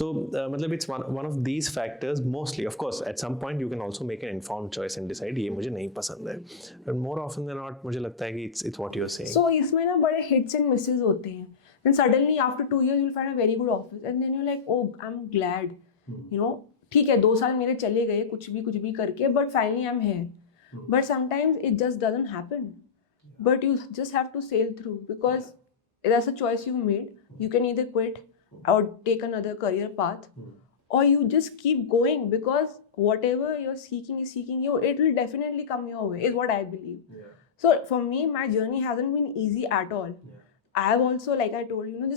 So matlab it's one of these factors mostly. Of course at some point you can also make an informed choice and decide ये मुझे नहीं पसंद है, but more often than not मुझे लगता है कि it's what you're saying. So इसमें ना बड़े hits and misses होते हैं. Then suddenly after 2 years you'll find a very good office, and then you're like, oh I'm glad, ठीक है 2 साल मेरे चले गए कुछ भी करके, but finally I'm here. But sometimes it just doesn't happen, but you just have to sail through, because that's a choice you made. You can either quit or take another career path, or you just keep going, because whatever you're seeking is seeking you, it will definitely come your way, is what I believe. So for me, my journey hasn't been easy at all. I have also, like I told you,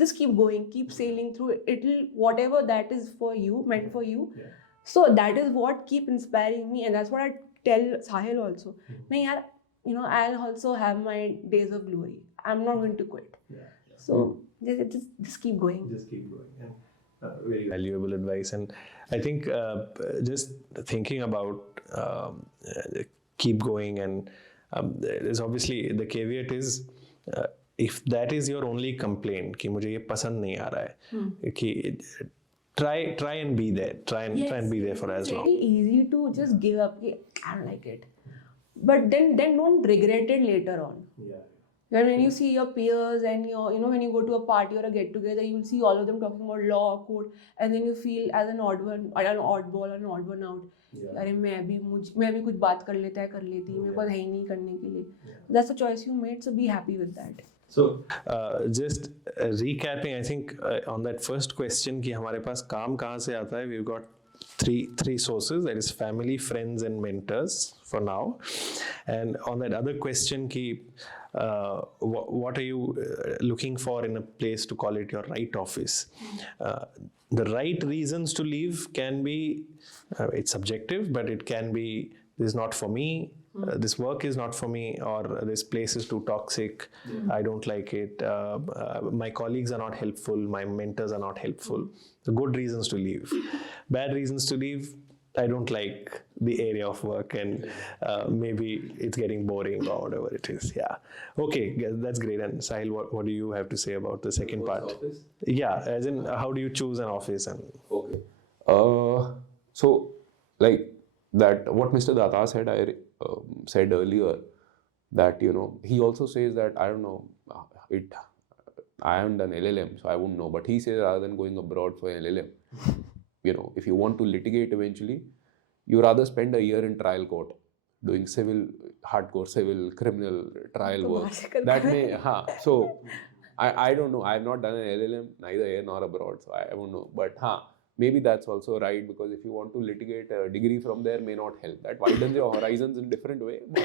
just keep going, keep sailing through it. It'll, whatever that is for you, meant for you. So that is what keep inspiring me, and that's what I tell Sahil also. Nahin yaar, I'll also have my days of glory. I'm not going to quit. So just keep going. Just keep going. Very valuable advice, and I think just thinking about keep going, and there's obviously the caveat is if that is your only complaint कि मुझे ये पसंद नहीं आ रहा है, कि try and be there, try and be there for as long. It's very easy to just give up, I don't like it, but then don't regret it later on. When you see your peers and your, when you go to a party or a get together, you'll see all of them talking about law, code, and then you feel as an oddball, an odd one out. अरे मैं भी कुछ बात कर लेता है कर लेती मेरे पास है ही नहीं करने के लिए. That's the choice you made, so be happy with that. So just recapping, I think on that first question कि हमारे पास काम कहाँ से आता है, we've got three sources, that is family, friends and mentors for now. And on that other question ki what are you looking for in a place to call it your right office, the right reasons to leave can be it's subjective, but it can be this is not for me, this work is not for me, or this place is too toxic, I don't like it, my colleagues are not helpful, my mentors are not helpful. The good reasons to leave. Bad reasons to leave, I don't like the area of work, and maybe it's getting boring or whatever it is. Yeah. Okay, that's great. And Sahil, what do you have to say about the second part? Office? Yeah, as in how do you choose an office? And Okay. So like that, what Mr. Datta said, I said earlier that, he also says that, I don't know, I haven't done LLM, so I wouldn't know. But he says rather than going abroad for LLM, if you want to litigate eventually, you rather spend a year in trial court doing hardcore civil, criminal trial work. That may, so I don't know. I have not done an LLM neither here nor abroad, so I won't know. But maybe that's also right, because if you want to litigate, a degree from there may not help. That widens your horizons in a different way. But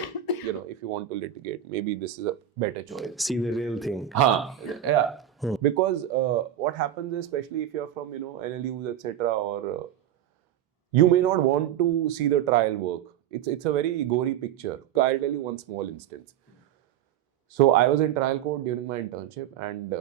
if you want to litigate, maybe this is a better choice. See the real thing. Yeah. Because what happens is, especially if you're from NLUs, etc., or you may not want to see the trial work. It's a very gory picture. I'll tell you one small instance. So I was in trial court during my internship, and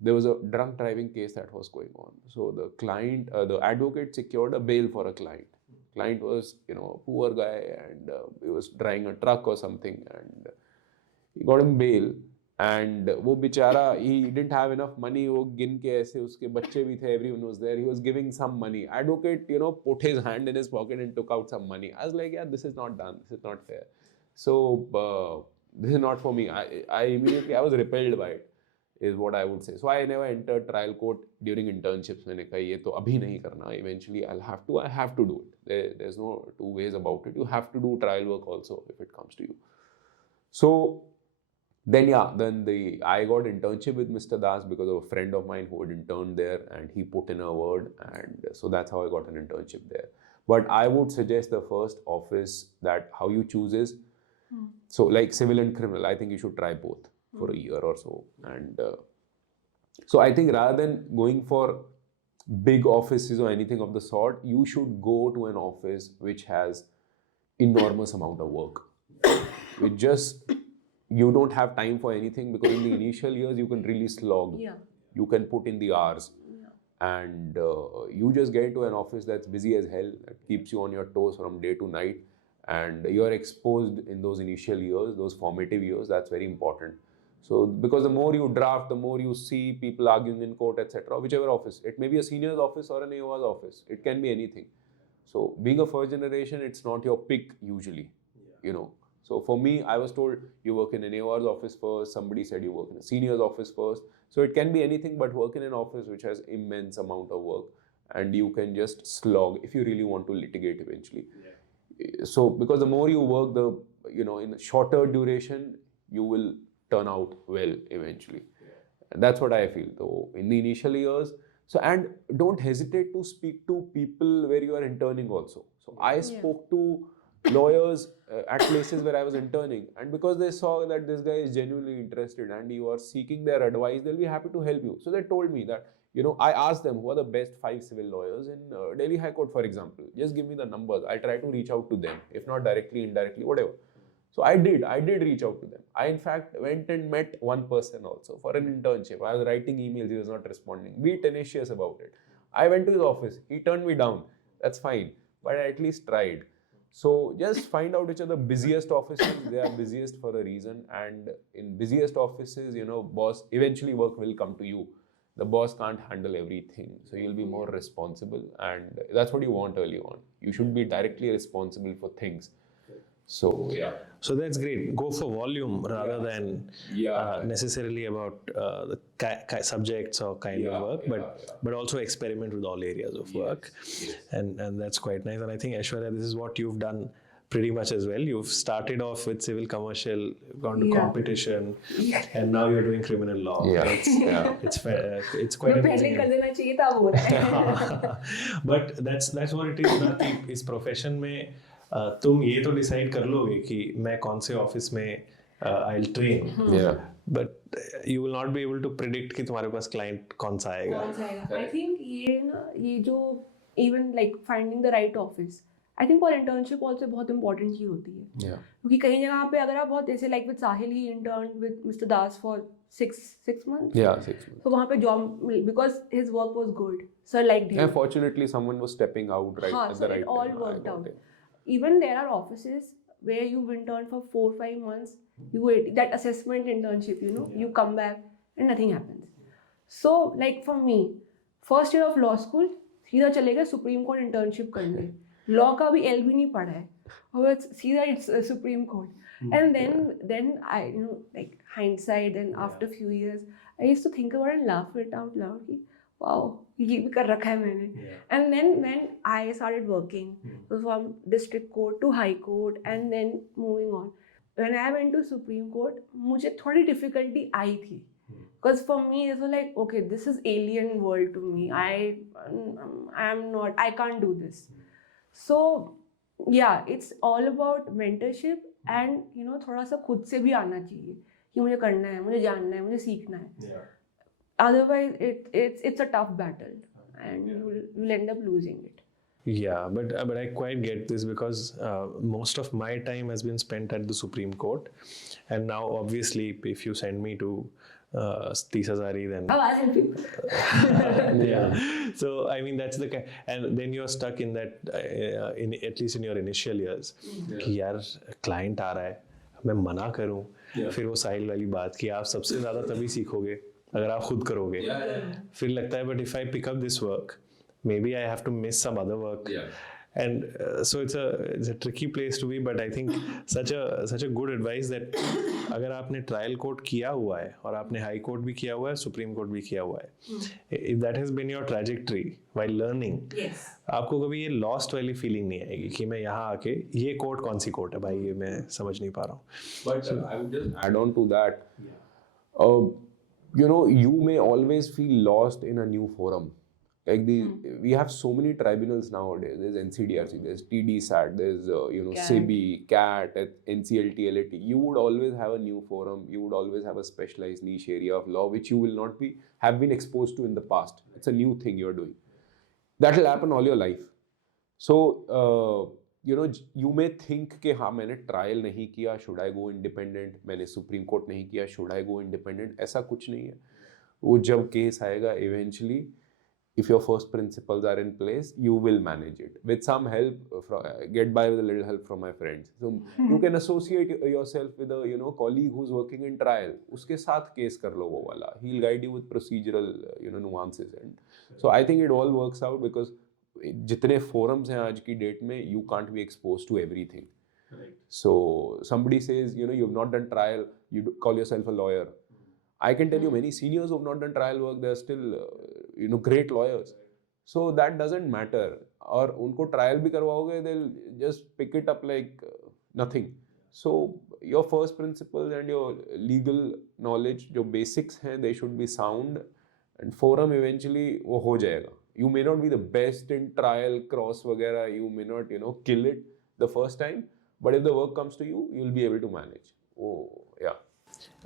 there was a drunk driving case that was going on. So the client, the advocate secured a bail for a client. Client was, a poor guy, and he was driving a truck or something, and he got him bail. And वो बेचारा, he didn't have enough money. वो गिन के ऐसे, उसके बच्चे भी थे, everyone was there. He was giving some money. Advocate, put his hand in his pocket and took out some money. I was like, yeah, this is not done. This is not fair. So this is not for me. I immediately, I was repelled by it, is what I would say. So I never entered trial court during internships. मैंने कहा ये तो अभी नहीं करना. Eventually I have to do it. There's no two ways about it. You have to do trial work also if it comes to you. So then I got internship with Mr. Das because of a friend of mine who had interned there, and he put in a word, and so that's how I got an internship there. But I would suggest the first office, that how you choose is, so like civil and criminal, I think you should try both for a year or so. And so I think rather than going for big offices or anything of the sort, you should go to an office which has enormous amount of work. You don't have time for anything, because in the initial years you can really slog. Yeah. You can put in the hours. Yeah. And you just get into an office that's busy as hell, that keeps you on your toes from day to night, and you're exposed in those initial years, those formative years. That's very important. So because the more you draft, the more you see people arguing in court, etc., whichever office. It may be a senior's office or an AOR's office. It can be anything. So being a first generation, it's not your pick usually, So for me, I was told you work in an AOR's office first. Somebody said you work in a senior's office first. So it can be anything, but work in an office which has immense amount of work, and you can just slog if you really want to litigate eventually. Yeah. So because the more you work, in a shorter duration, you will turn out well eventually. Yeah. And that's what I feel. So in the initial years, and don't hesitate to speak to people where you are interning also. So I spoke to lawyers at places where I was interning, and because they saw that this guy is genuinely interested and you are seeking their advice, they'll be happy to help you. So they told me that, I asked them who are the best 5 civil lawyers in Delhi High Court, for example. Just give me the numbers. I'll try to reach out to them, if not directly, indirectly, whatever. So I did reach out to them. I in fact went and met one person also for an internship. I was writing emails, he was not responding. Be tenacious about it. I went to his office, he turned me down. That's fine, but I at least tried. So just find out which are the busiest offices. They are busiest for a reason, and in busiest offices, boss, eventually work will come to you. The boss can't handle everything, so you'll be more responsible, and that's what you want early on. You should be directly responsible for things. So yeah. So that's great. Go for volume rather than necessarily about the subjects or kind of work, but also experiment with all areas of work. And that's quite nice. And I think, Aishwarya, this is what you've done pretty much as well. You've started off with civil commercial, gone to competition, and now you're doing criminal law. It's quite amazing. कर देना चाहिए था वो But that's what it is ना कि इस profession में तुम ये तो डिसाइड कर लोगे कि मैं कौन से ऑफिस में I'll train, but you will not be able to predict कि तुम्हारे पास client कौन सा आएगा. I think ये जो even like finding the right office, I think for internship also बहुत important चीज होती है. क्योंकि कई जगह पे अगर आप बहुत जैसे like with Sahil, he interned with Mr. Das for six months. Yeah, 6 months. So वहाँ पे job because his work was good. So like yeah, fortunately someone was stepping out right at so the right it all time. worked out. Even there are offices where you've interned for 4-5 months, you wait that assessment internship, you come back and nothing happens. So like for me, first year of law school, सीधा चले गए supreme court internship करने. Law का भी L भी नहीं पढ़ा है और सीधा it's supreme court. And then I like hindsight, and after few years I used to think about it and laugh it out loud कि wow, ये भी कर रखा है मैंने. And then when I started working, so from district court to high court and then moving on, when I went to Supreme Court, मुझे थोड़ी difficulty आई थी. Because for me it was like, okay, this is alien world to me. I can't do this. So yeah, it's all about mentorship and थोड़ा सा खुद से भी आना चाहिए कि मुझे करना है, मुझे जानना है, मुझे सीखना है. Otherwise it's a tough battle and you'll end up losing it. Yeah, but I quite get this because most of my time has been spent at the Supreme Court, and now obviously if you send me to 30,000 then I'll help you. yeah, so I mean that's the and then you're stuck in that in at least in your initial years कि यार client आ रहा है, मैं मना करूं, फिर वो साहिल वाली बात कि आप सबसे ज़्यादा तभी सीखोगे अगर आप खुद करोगे. फिर लगता है but if I pick up this work, maybe I have to miss some other work. And so it's a tricky place to be, but I think such a good advice that अगर आपने trial court किया हुआ है और आपने high court भी किया हुआ है, सुप्रीम कोर्ट भी किया हुआ है, if that has been your trajectory while learning, आपको कभी ये लॉस्ट वाली फीलिंग नहीं आएगी कि मैं यहाँ आके ये कोर्ट कौन सी कोर्ट है भाई, ये मैं समझ नहीं पा रहा हूँ. But I would just add on to that, you may always feel lost in a new forum. Like we have so many tribunals nowadays. There's NCDRC, there's TD-SAT, there's SEBI, CAT, NCLT, LAT. You would always have a new forum. You would always have a specialized niche area of law which you will not have been exposed to in the past. It's a new thing you're doing. That will happen all your life. So you may think कि हाँ मैंने trial नहीं किया, should I go independent? मैंने supreme court नहीं किया, should I go independent? ऐसा कुछ नहीं है. वो जब केस आएगा eventually, if your first principles are in place, you will manage it with some help. Get by with a little help from my friends. So you can associate yourself with a colleague who's working in trial. उसके साथ case कर लो वो वाला. He'll guide you with procedural nuances, and so I think it all works out because जितने forums हैं आज की date में, you can't be exposed to everything. Right. So somebody says you've not done trial, you call yourself a lawyer. I can tell you many seniors who have not done trial work, they are still great lawyers. So that doesn't matter. और उनको trial भी करवाओगे, they'll just pick it up like nothing. So your first principles and your legal knowledge, जो basics हैं, they should be sound, and forum eventually वो हो जाएगा. You may not be the best in trial, cross वगैरह, you may not kill it the first time, but if the work comes to you, you'll be able to manage. Oh yeah.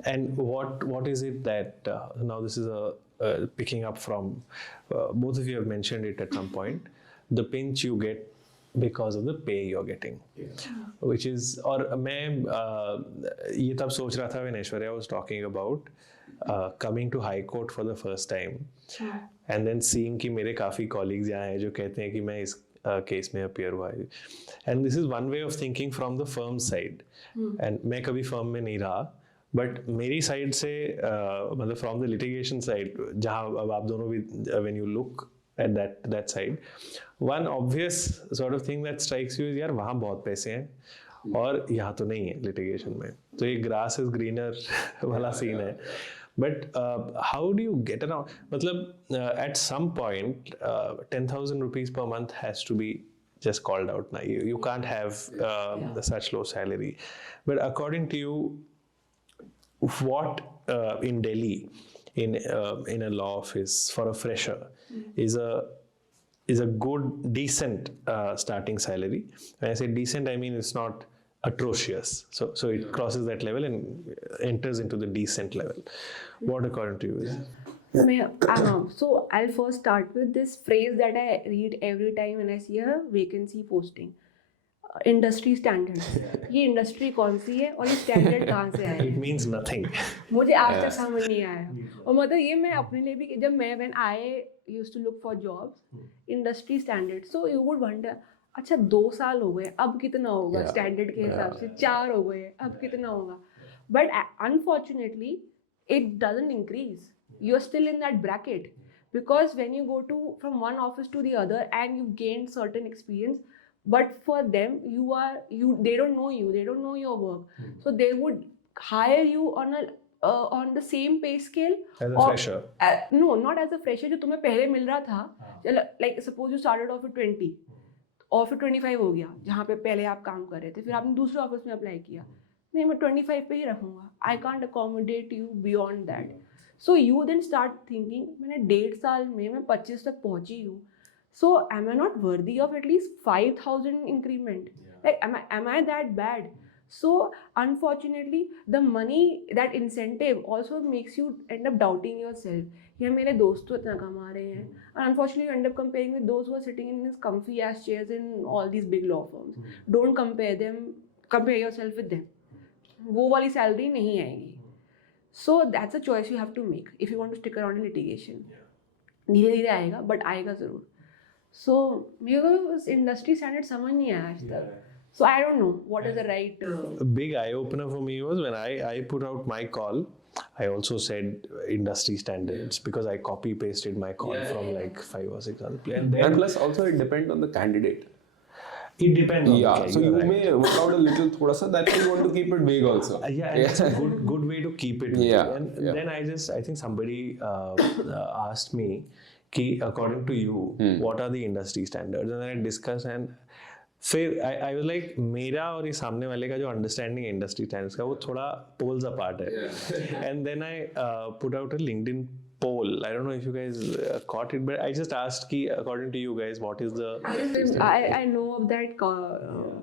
And what is it that now this is picking up from both of you have mentioned it at some point, the pinch you get because of the pay you're getting, which is, और मैं ये तब सोच रहा था when Aishwarya was talking about coming to high court for the first time and then seeing कि मेरे काफ़ी colleagues यहाँ हैं जो कहते हैं कि मैं इस केस में appear हुआ है, and this is one way of thinking from the firm side, and मैं कभी firm में नहीं रहा, बट मेरी साइड से मतलब फ्रॉम द लिटिगेशन साइड, जहाँ अब आप दोनों भी when you look at that side, one obvious sort of thing that strikes you is यार वहाँ बहुत पैसे हैं और यहाँ तो नहीं है litigation में, तो ये grass is greener वाला scene है. But how do you get around? मतलब at some point 10,000 rupees per month has to be just called out now. You can't have such low salary. But according to you, what in Delhi in a law office for a fresher is a good decent starting salary? When I say decent, I mean it's not atrocious, so it crosses that level and enters into the decent level. What according to you is? So I'll first start with this phrase that I read every time when I see a vacancy posting. Industry standard. ये industry कौन सी है और ये standard कहाँ से आया? It means nothing. मुझे आज तक समझ नहीं आया. और मतलब ये मैं अपने लिए भी, जब मैं when I used to look for jobs, industry standard, so you would wonder, अच्छा 2 साल हो गए, अब कितना होगा स्टैंडर्ड के हिसाब से? 4 हो गए, अब कितना होगा? But unfortunately, it doesn't increase. You're still in that bracket, because when you go from one office to the other and you've gained certain experience, but for them they don't know you, they don't know your work, so they would hire you on the same pay scale as a fresher. No, not as a fresher जो तुम्हें पहले मिल रहा था. Like suppose you started off with 20 और फिर 25 हो गया जहाँ पे पहले आप काम कर रहे थे, फिर आपने दूसरे ऑफिस में अप्लाई किया, नहीं मैं 25 पे ही रखूँगा, I can't accommodate you beyond that. So you then start thinking, मैंने 1.5 साल में मैं 25 तक पहुँची हूँ, so am I not worthy of at least 5,000 increment? Like am I that bad? So unfortunately the money, that incentive also makes you end up doubting yourself. Yeah, मेरे दोस्त तो इतना कमा रहे हैं, and unfortunately you end up comparing with those who are sitting in these comfy ass chairs in all these big law firms. Don't compare yourself with them. वो वाली salary नहीं आएगी. So that's a choice you have to make if you want to stick around in litigation. धीरे धीरे आएगा, but आएगा ज़रूर. So मेरे को इंडस्ट्री स्टैंडर्ड समझ नहीं आया आज तक. So I don't know what is the right. A big eye opener for me was when I put out my call. I also said industry standards because I copy pasted my call from like 5 or 6 other places. And plus also it depends on the candidate. It depends on the candidate. So you may work out a little thoda sa, that's why you want to keep it vague also. And it's a good way to keep it vague. And then I think somebody asked me, according to you, what are the industry standards? And then I discussed, and फिर I was like, मेरा और ये सामने वाले का जो understanding industry standards का वो थोड़ा पोल्स अपार्ट है. And then I put out a LinkedIn poll. I don't know if you guys caught it, but I just asked according to you guys, what is the... I know of that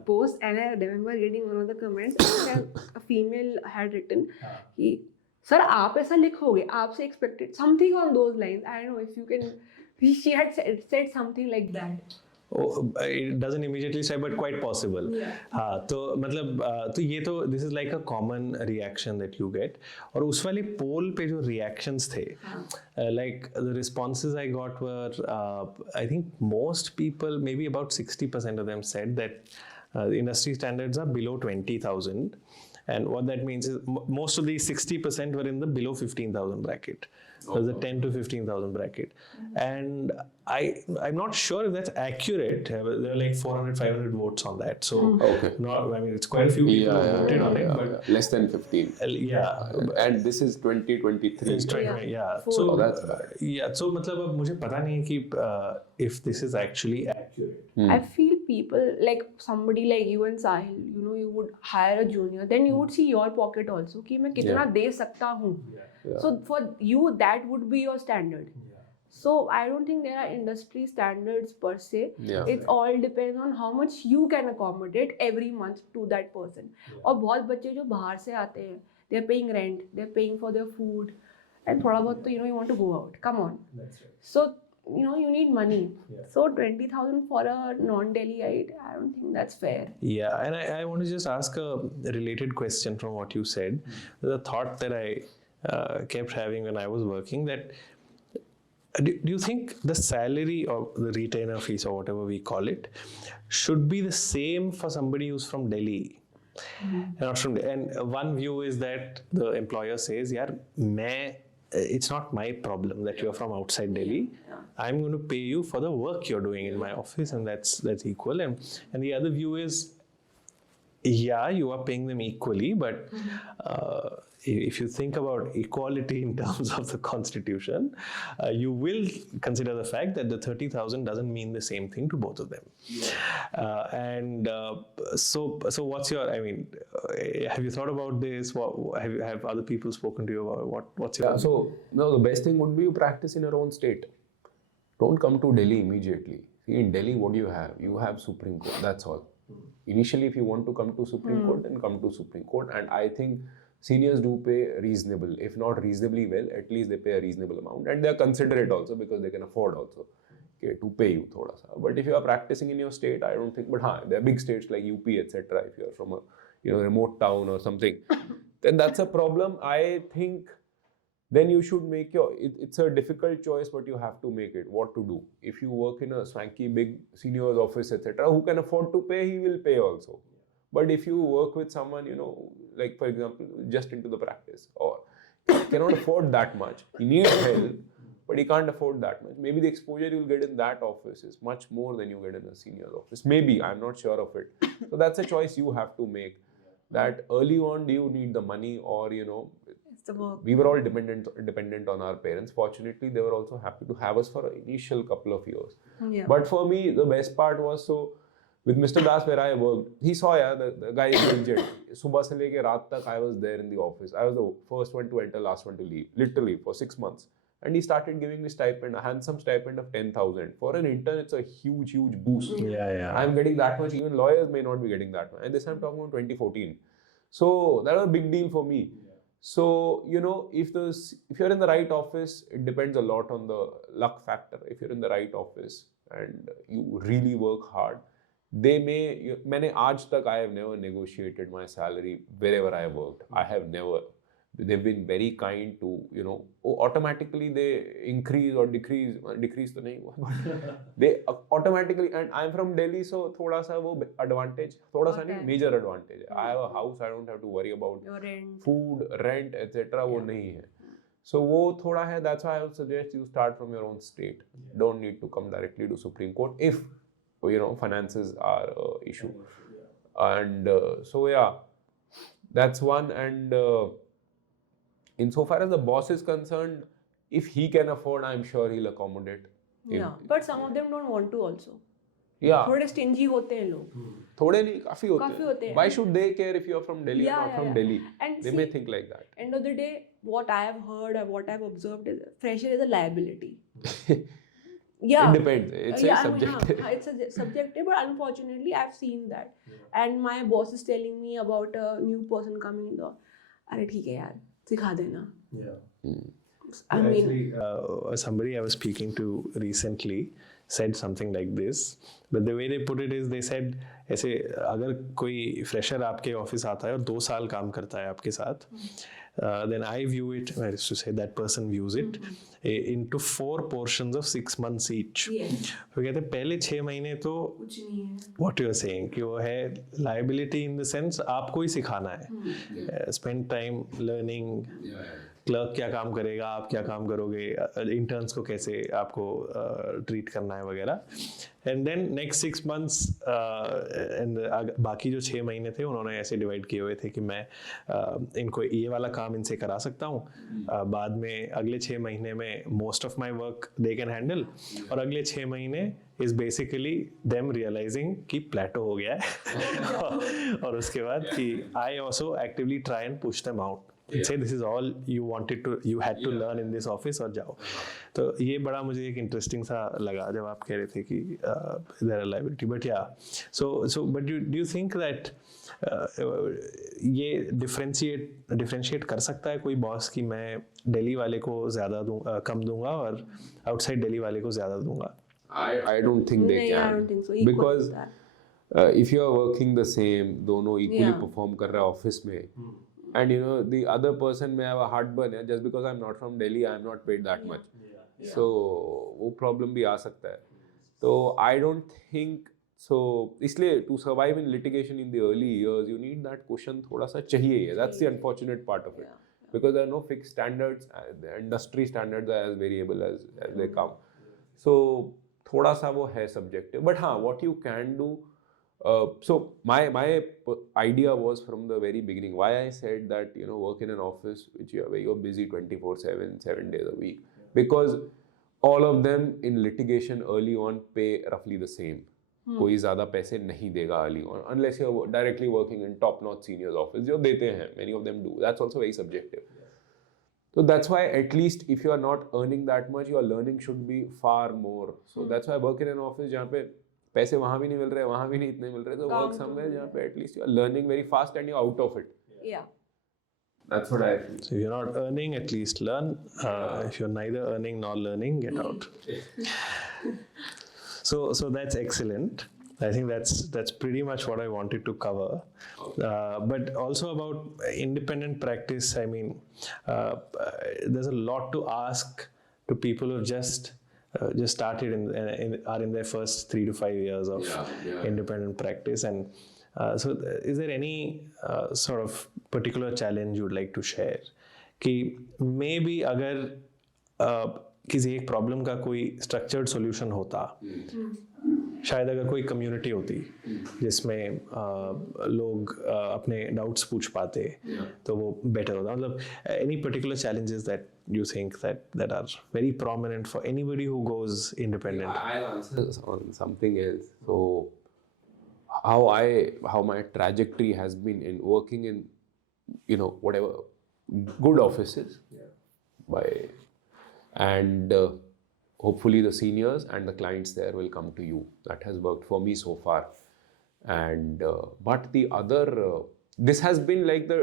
post, and I remember reading one of the comments, and a female had written, sir, आप ऐसा लिखोगे, आपसे expected something on those lines. I don't know if you can... She had said something like that. Oh, it doesn't immediately say, but quite possible. हाँ, तो मतलब तो ये तो this is like a common reaction that you get. और उस वाले poll पे जो reactions थे, like the responses I got were, I think most people, maybe about 60% of them said that industry standards are below 20,000. And what that means is most of these 60% were in the below 15,000 bracket. So the 10 to 15,000 bracket. And I'm not sure if that's accurate. There are like 400, 500 votes on that. So I mean, it's quite a few people who voted on it, but less than 15. And this is 2023. So that's bad. So मतलब अब मुझे पता नहीं है कि if this is actually accurate. I feel people like somebody like you and Sahil, you would hire a junior, then you would see your pocket also कि मैं कितना दे सकता हूँ. So for you that would be your standard. So I don't think there are industry standards per se. It all depends on how much you can accommodate every month to that person. और बहुत बच्चे जो बाहर से आते हैं, they're paying rent, they're paying for their food, and थोड़ा बहुत तो you want to go out. Come on. That's right. So you need money. So 20,000 for a non-Delhiite, I don't think that's fair. Yeah, and I want to just ask a related question from what you said. The thought that I kept having when I was working, that do you think the salary or the retainer fees or whatever we call it should be the same for somebody who's from Delhi? Not from Delhi. And one view is that the employer says, it's not my problem that you're from outside Delhi. I'm going to pay you for the work you're doing in my office, and that's equal. And the other view is, yeah, you are paying them equally, but if you think about equality in terms of the constitution, you will consider the fact that the 30,000 doesn't mean the same thing to both of them. And so what's your, I mean, have you thought about this? Have other people spoken to you about what's your? Yeah, so no, the best thing would be you practice in your own state. Don't come to Delhi immediately. See, in Delhi, what do you have? You have Supreme Court. That's all. Initially, if you want to come to Supreme Court, then come to Supreme Court. And I think seniors do pay reasonable, if not reasonably well, at least they pay a reasonable amount. And they are considerate also because they can afford also to pay you thoda sa. But if you are practicing in your state, I don't think. But there are big states like UP, etc. If you are from a remote town or something, then that's a problem. I think then you should make it's a difficult choice, but you have to make it. What to do? If you work in a swanky big senior's office, etc., who can afford to pay, he will pay also. But if you work with someone, like for example, just into the practice or cannot afford that much, he needs help, but he can't afford that much. Maybe the exposure you'll get in that office is much more than you get in a senior's office. Maybe, I'm not sure of it. So that's a choice you have to make. That early on, do you need the money or, it's the work. We were all dependent on our parents. Fortunately, they were also happy to have us for an initial couple of years. Yeah. But for me, the best part was, so with Mr. Das, where I worked, he saw, the guy is injured. Subah se leke raat tak, I was there in the office. I was the first one to enter, last one to leave, literally for 6 months. And he started giving me stipend, a handsome stipend of 10,000. For an intern, it's a huge, huge boost. Yeah. I'm getting that much. Even lawyers may not be getting that much. And this I'm talking about 2014. So that was a big deal for me. So, if you're in the right office, it depends a lot on the luck factor. If you're in the right office and you really work hard, I have never negotiated my salary wherever I worked. I have never. They've been very kind to, automatically they increase or decrease to nahi hua. They automatically, and I'm from Delhi, so thoda sa wo advantage, major advantage. I have a house, I don't have to worry about your rent, food, rent, etc. वो नहीं है. So वो थोड़ा है. That's why I would suggest you start from your own state. Don't need to come directly to Supreme Court if finances are an issue. And so yeah, that's one. And insofar as the boss is concerned, if he can afford, I'm sure he'll accommodate. Yeah, but some of them don't want to also. Yeah. थोड़े stingy होते हैं लोग. थोड़े नहीं, काफी होते हैं. Why should they care if you're from Delhi or not from Delhi? And they may think like that. End of the day, what I have heard or what I've observed is fresher is a liability. Yeah. It depends. It's subjective. It's a subjective, but unfortunately, I've seen that. And my boss is telling me about a new person coming in the. अरे ठीक है यार, सिखा देना. Yeah. I mean, actually, somebody I was speaking to recently said something like this, but the way they put it is they said ऐसे अगर कोई fresher आपके office आता है और 2 साल काम करता है आपके साथ, then I view it, I used to say that person views it into 4 portions of 6 months each. yes. तो कहते हैं पहले 6 महीने तो कुछ नहीं है. what you are saying कि वो है liability in the sense आपको ही सिखाना है. Spend time learning. क्लर्क क्या काम करेगा, आप क्या काम करोगे, इंटर्न्स को कैसे आपको ट्रीट करना है वगैरह. And then next 6 months and बाकी जो 6 महीने थे उन्होंने ऐसे डिवाइड किए हुए थे कि मैं इनको ये वाला काम इनसे करा सकता हूँ, बाद में अगले 6 महीने में most of my work they can handle, और अगले 6 महीने इज बेसिकली देम रियलाइजिंग कि प्लेटो हो गया है और उसके बाद कि I also actively try and push them out. Say this is all you had to learn in this office और जाओ. तो ये बड़ा मुझे एक इंटरेस्टिंग सा लगा जब आप कह रहे थे कि there are liability, but yeah, so but do you think that ये differentiate कर सकता है कोई बॉस कि मैं दिल्ली वाले को ज़्यादा कम दूंगा और आउटसाइड दिल्ली वाले को ज़्यादा दूंगा? I don't think they can. I don't think so. Equal Because to that. If you are working the same, दोनों equally perform कर रहे हैं ऑफिस में, and the other person may have a heartburn just because I'm not from Delhi, I'm not paid that much. So वो problem भी आ सकता है. So I don't think so. इसलिए to survive in litigation in the early years, you need that cushion थोड़ा सा चाहिए. That's the unfortunate part of it. Because there are no fixed standards. The industry standards are as variable as they come. So थोड़ा सा वो है subjective. But हाँ, what you can do, So my idea was from the very beginning why I said that work in an office where you're busy 24/7, 7 days a week, because all of them in litigation early on pay roughly the same. कोई ज़्यादा पैसे नहीं देगा early on unless you're directly working in top notch seniors office जो देते हैं, many of them do. That's also very subjective. So that's why at least if you are not earning that much, your learning should be far more. So that's why I work in an office जहाँ पे पैसे वहाँ भी नहीं मिल रहे, वहाँ भी नहीं इतने मिल रहे, so work somewhere जहाँ पे at least you are learning very fast and you're out of it. Yeah. That's what I feel. So if you're not earning, at least learn. If you're neither earning nor learning, get out. So that's excellent. I think that's pretty much what I wanted to cover. But also about independent practice, I mean, there's a lot to ask to people who just started are in their first 3 to 5 years of independent practice. And so is there any sort of particular challenge you'd like to share? कि maybe अगर किसी एक problem का कोई structured solution होता, शायद अगर कोई कम्युनिटी होती जिसमें लोग अपने डाउट्स पूछ पाते तो वो बेटर होता. मतलब any particular challenges that you think that are very prominent for anybody who goes independent? I'll answer on something else. So how my trajectory has been in working in whatever good offices and hopefully the seniors and the clients there will come to you. That has worked for me so far. And but the other this has been like the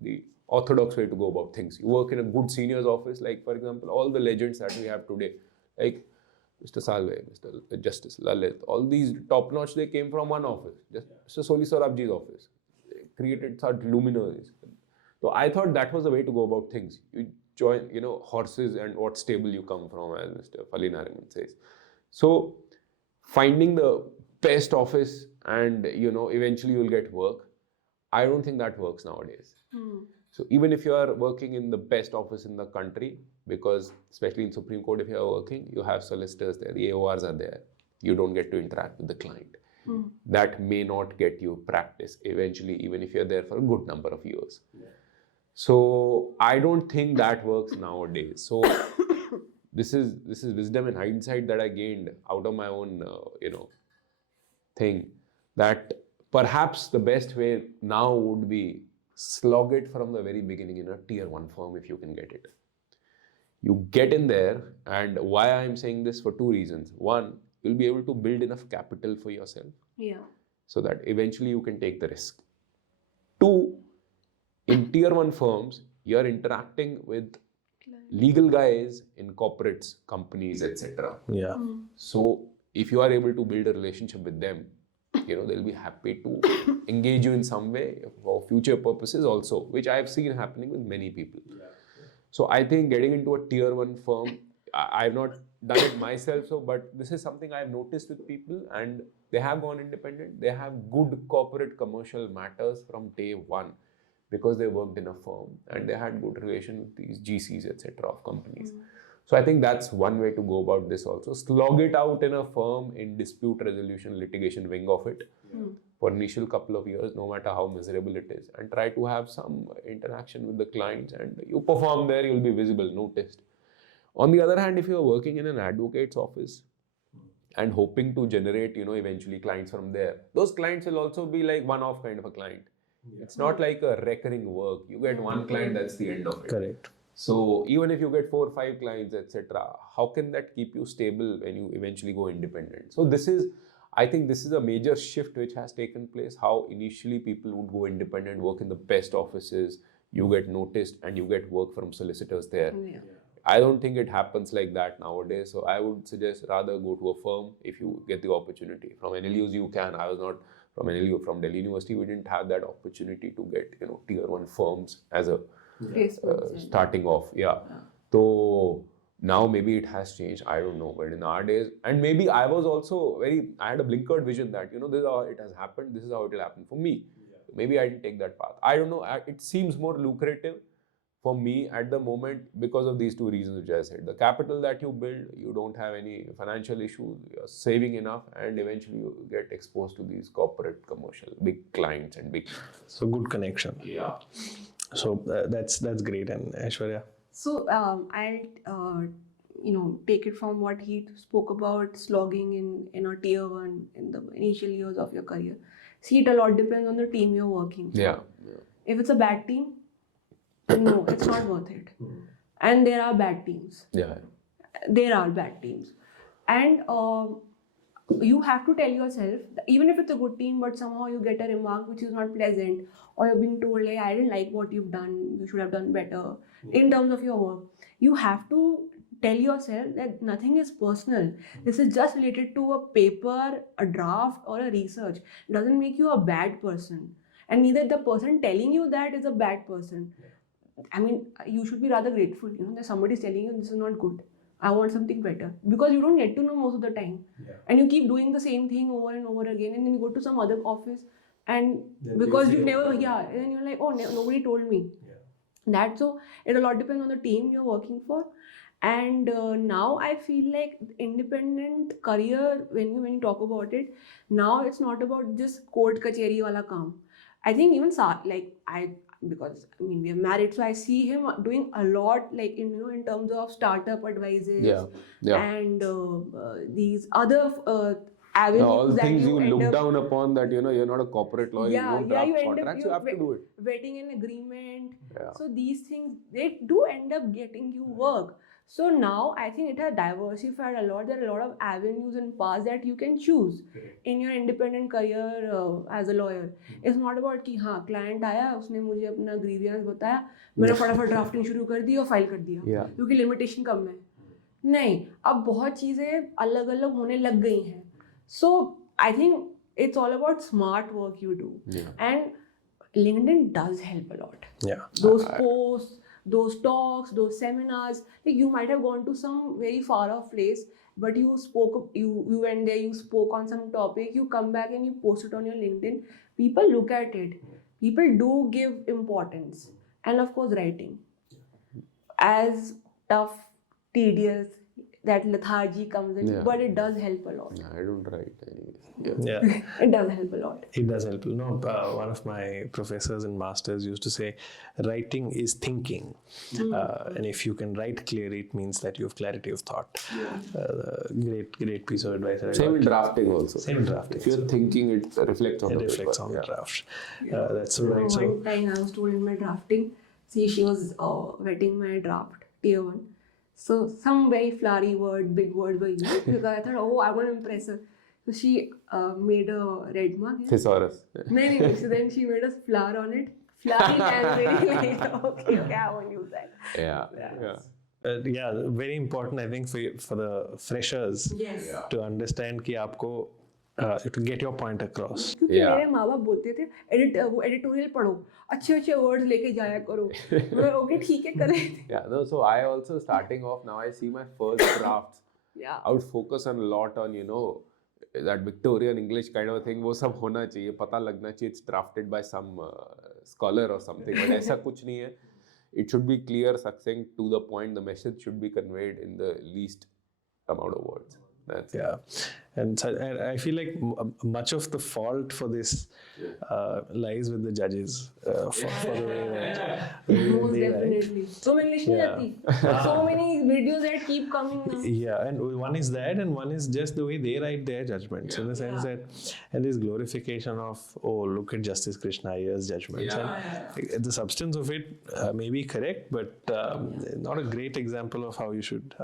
the orthodox way to go about things. You work in a good seniors office, like for example all the legends that we have today, like Mr. Salve, Mr. Justice Lalit, all these top notch, they came from one office, just Mr. Soli Sorabji's office. They created such luminaries. So I thought that was the way to go about things. You join horses and what stable you come from, as Mr. Falinaraman says. So finding the best office and eventually you'll get work, I don't think that works nowadays. So even if you are working in the best office in the country, because especially in Supreme Court, if you are working, you have solicitors there, the AORs are there, you don't get to interact with the client. That may not get you practice eventually, even if you're there for a good number of years. So I don't think that works nowadays. So this is wisdom and hindsight that I gained out of my own thing, that perhaps the best way now would be slog it from the very beginning in a tier 1 firm if you can get it. You get in there, and why I'm saying this for 2 reasons. One, you'll be able to build enough capital for yourself. Yeah. So that eventually you can take the risk. 2, in tier 1 firms, you're interacting with legal guys in corporates, companies, etc. Yeah. So if you are able to build a relationship with them, they'll be happy to engage you in some way for future purposes also, which I have seen happening with many people. So I think getting into a tier 1 firm, I've not done it myself, but this is something I've noticed with people, and they have gone independent. They have good corporate commercial matters from day one because they worked in a firm and they had good relation with these GCs, etc. of companies. So I think that's one way to go about this also. Slog it out in a firm in dispute resolution, litigation wing of it for initial couple of years, no matter how miserable it is, and try to have some interaction with the clients, and you perform there, you'll be visible, noticed. On the other hand, if you're working in an advocate's office and hoping to generate, eventually clients from there, those clients will also be like one-off kind of a client. It's not like a recurring work. You get one client, that's the end of it. Correct. So even if you get 4 or 5 clients, etc., how can that keep you stable when you eventually go independent? So I think this is a major shift which has taken place. How initially people would go independent, work in the best offices, you get noticed and you get work from solicitors there. I don't think it happens like that nowadays. So I would suggest rather go to a firm if you get the opportunity. From NLUs you can. I was not from NLU, from Delhi University. We didn't have that opportunity to get tier 1 firms as a starting off. So now maybe it has changed. I don't know. But in our days, and maybe I was also I had a blinkered vision that this is how it has happened. This is how it will happen for me. Maybe I didn't take that path. I don't know. It seems more lucrative for me at the moment, because of these two reasons which I said. The capital that you build, you don't have any financial issues, you're saving enough, and eventually you get exposed to these corporate, commercial, big clients and big... So good connection. Yeah. So that's great. And Aishwarya? So I'll take it from what he spoke about slogging in a tier 1 in the initial years of your career. See, it a lot depends on the team you're working for. Yeah. If it's a bad team, no, it's not worth it. And there are bad teams. Yeah. There are bad teams. And you have to tell yourself, that even if it's a good team, but somehow you get a remark which is not pleasant, or you're being told, like, I didn't like what you've done, you should have done better in terms of your work. You have to tell yourself that nothing is personal. This is just related to a paper, a draft, or a research. It doesn't make you a bad person. And neither the person telling you that is a bad person. I mean, you should be rather grateful, that somebody is telling you this is not good. I want something better. Because you don't get to know most of the time. Yeah. And you keep doing the same thing over and over again. And then you go to some other office and then because you've never, and then you're like, oh, nobody told me. Yeah. So it a lot depends on the team you're working for. And now I feel like Independent career, when you talk about it, now it's not about just court kacheri wala kaam. I think even because we are married, so I see him doing a lot, like in terms of startup advices, and these other avenues. All that things you look up, down upon, that you're not a corporate lawyer, you don't draft contracts, you have to do it. Vetting an agreement. Yeah. So these things, they do end up getting you work. So now I think it has diversified a lot. There are a lot of avenues and paths that you can choose in your independent career as a lawyer. It's not about कि हाँ client आया, उसने मुझे अपना grievance बताया, मैंने फटाफट drafting शुरू कर दी और file कर दिया, क्योंकि limitation कम है. नहीं, अब बहुत चीजें अलग-अलग होने लग गई हैं. So I think it's all about smart work you do, and LinkedIn does help a lot. Yeah. Those posts, those talks, those seminars, like you might have gone to some very far off place, but you went there, you spoke on some topic, you come back and you post it on your LinkedIn. People look at it. People do give importance. And of course, writing. As tough, tedious, that lethargy comes in, but it does help a lot. I don't write anyways. It does help a lot. It does help. One of my professors in masters used to say, writing is thinking. And if you can write clearly, it means that you have clarity of thought. Great piece of advice. Same in drafting also. Same in drafting. If you're thinking, it reflects on the draft. That's so right. One time I was told in my drafting, she was vetting my draft, tier 1. So some very flowery big words were used, because I thought, I want to impress her. So she made a red mark. Thesaurus. No. So then she made a flower on it. Flowery and very okay, I won't use that. Yeah, very important, I think, for the freshers to understand कि आपको to get your point across. क्योंकि मेरे माँ बाप बोलते थे editorial पढ़ो, अच्छे वर्ड्स लेके जाया करो. ओके ठीक है करें. No, so I also, starting off now, I see my first drafts. I would focus a lot on that Victorian English kind of a thing. वो सब होना चाहिए, पता लगना चाहिए. It's drafted by some scholar or something. But ऐसा कुछ नहीं है. It should be clear, succinct, to the point. The message should be conveyed in the least amount of words. And so I feel like much of the fault for this lies with the judges for the way that most definitely. So English so many videos that keep coming now. Yeah, and one is that, and one is just the way they write their judgments, in the sense that, and this glorification of, look at Justice Krishna Iyer's judgments. And the substance of it may be correct, but not a great example of how you should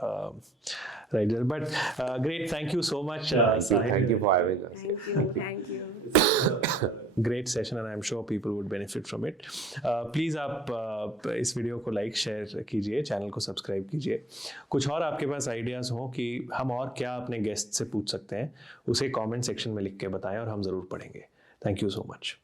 write it. But great, thank you so much. Thank you for having us. Thank you. Great session, and I'm sure people would benefit from it. Please आप इस video को like share कीजिए, channel को subscribe कीजिए. कुछ और आपके पास ideas हो कि हम और क्या अपने गेस्ट से पूछ सकते हैं, उसे कमेंट सेक्शन में लिख के बताएं और हम ज़रूर पढ़ेंगे. Thank you so much.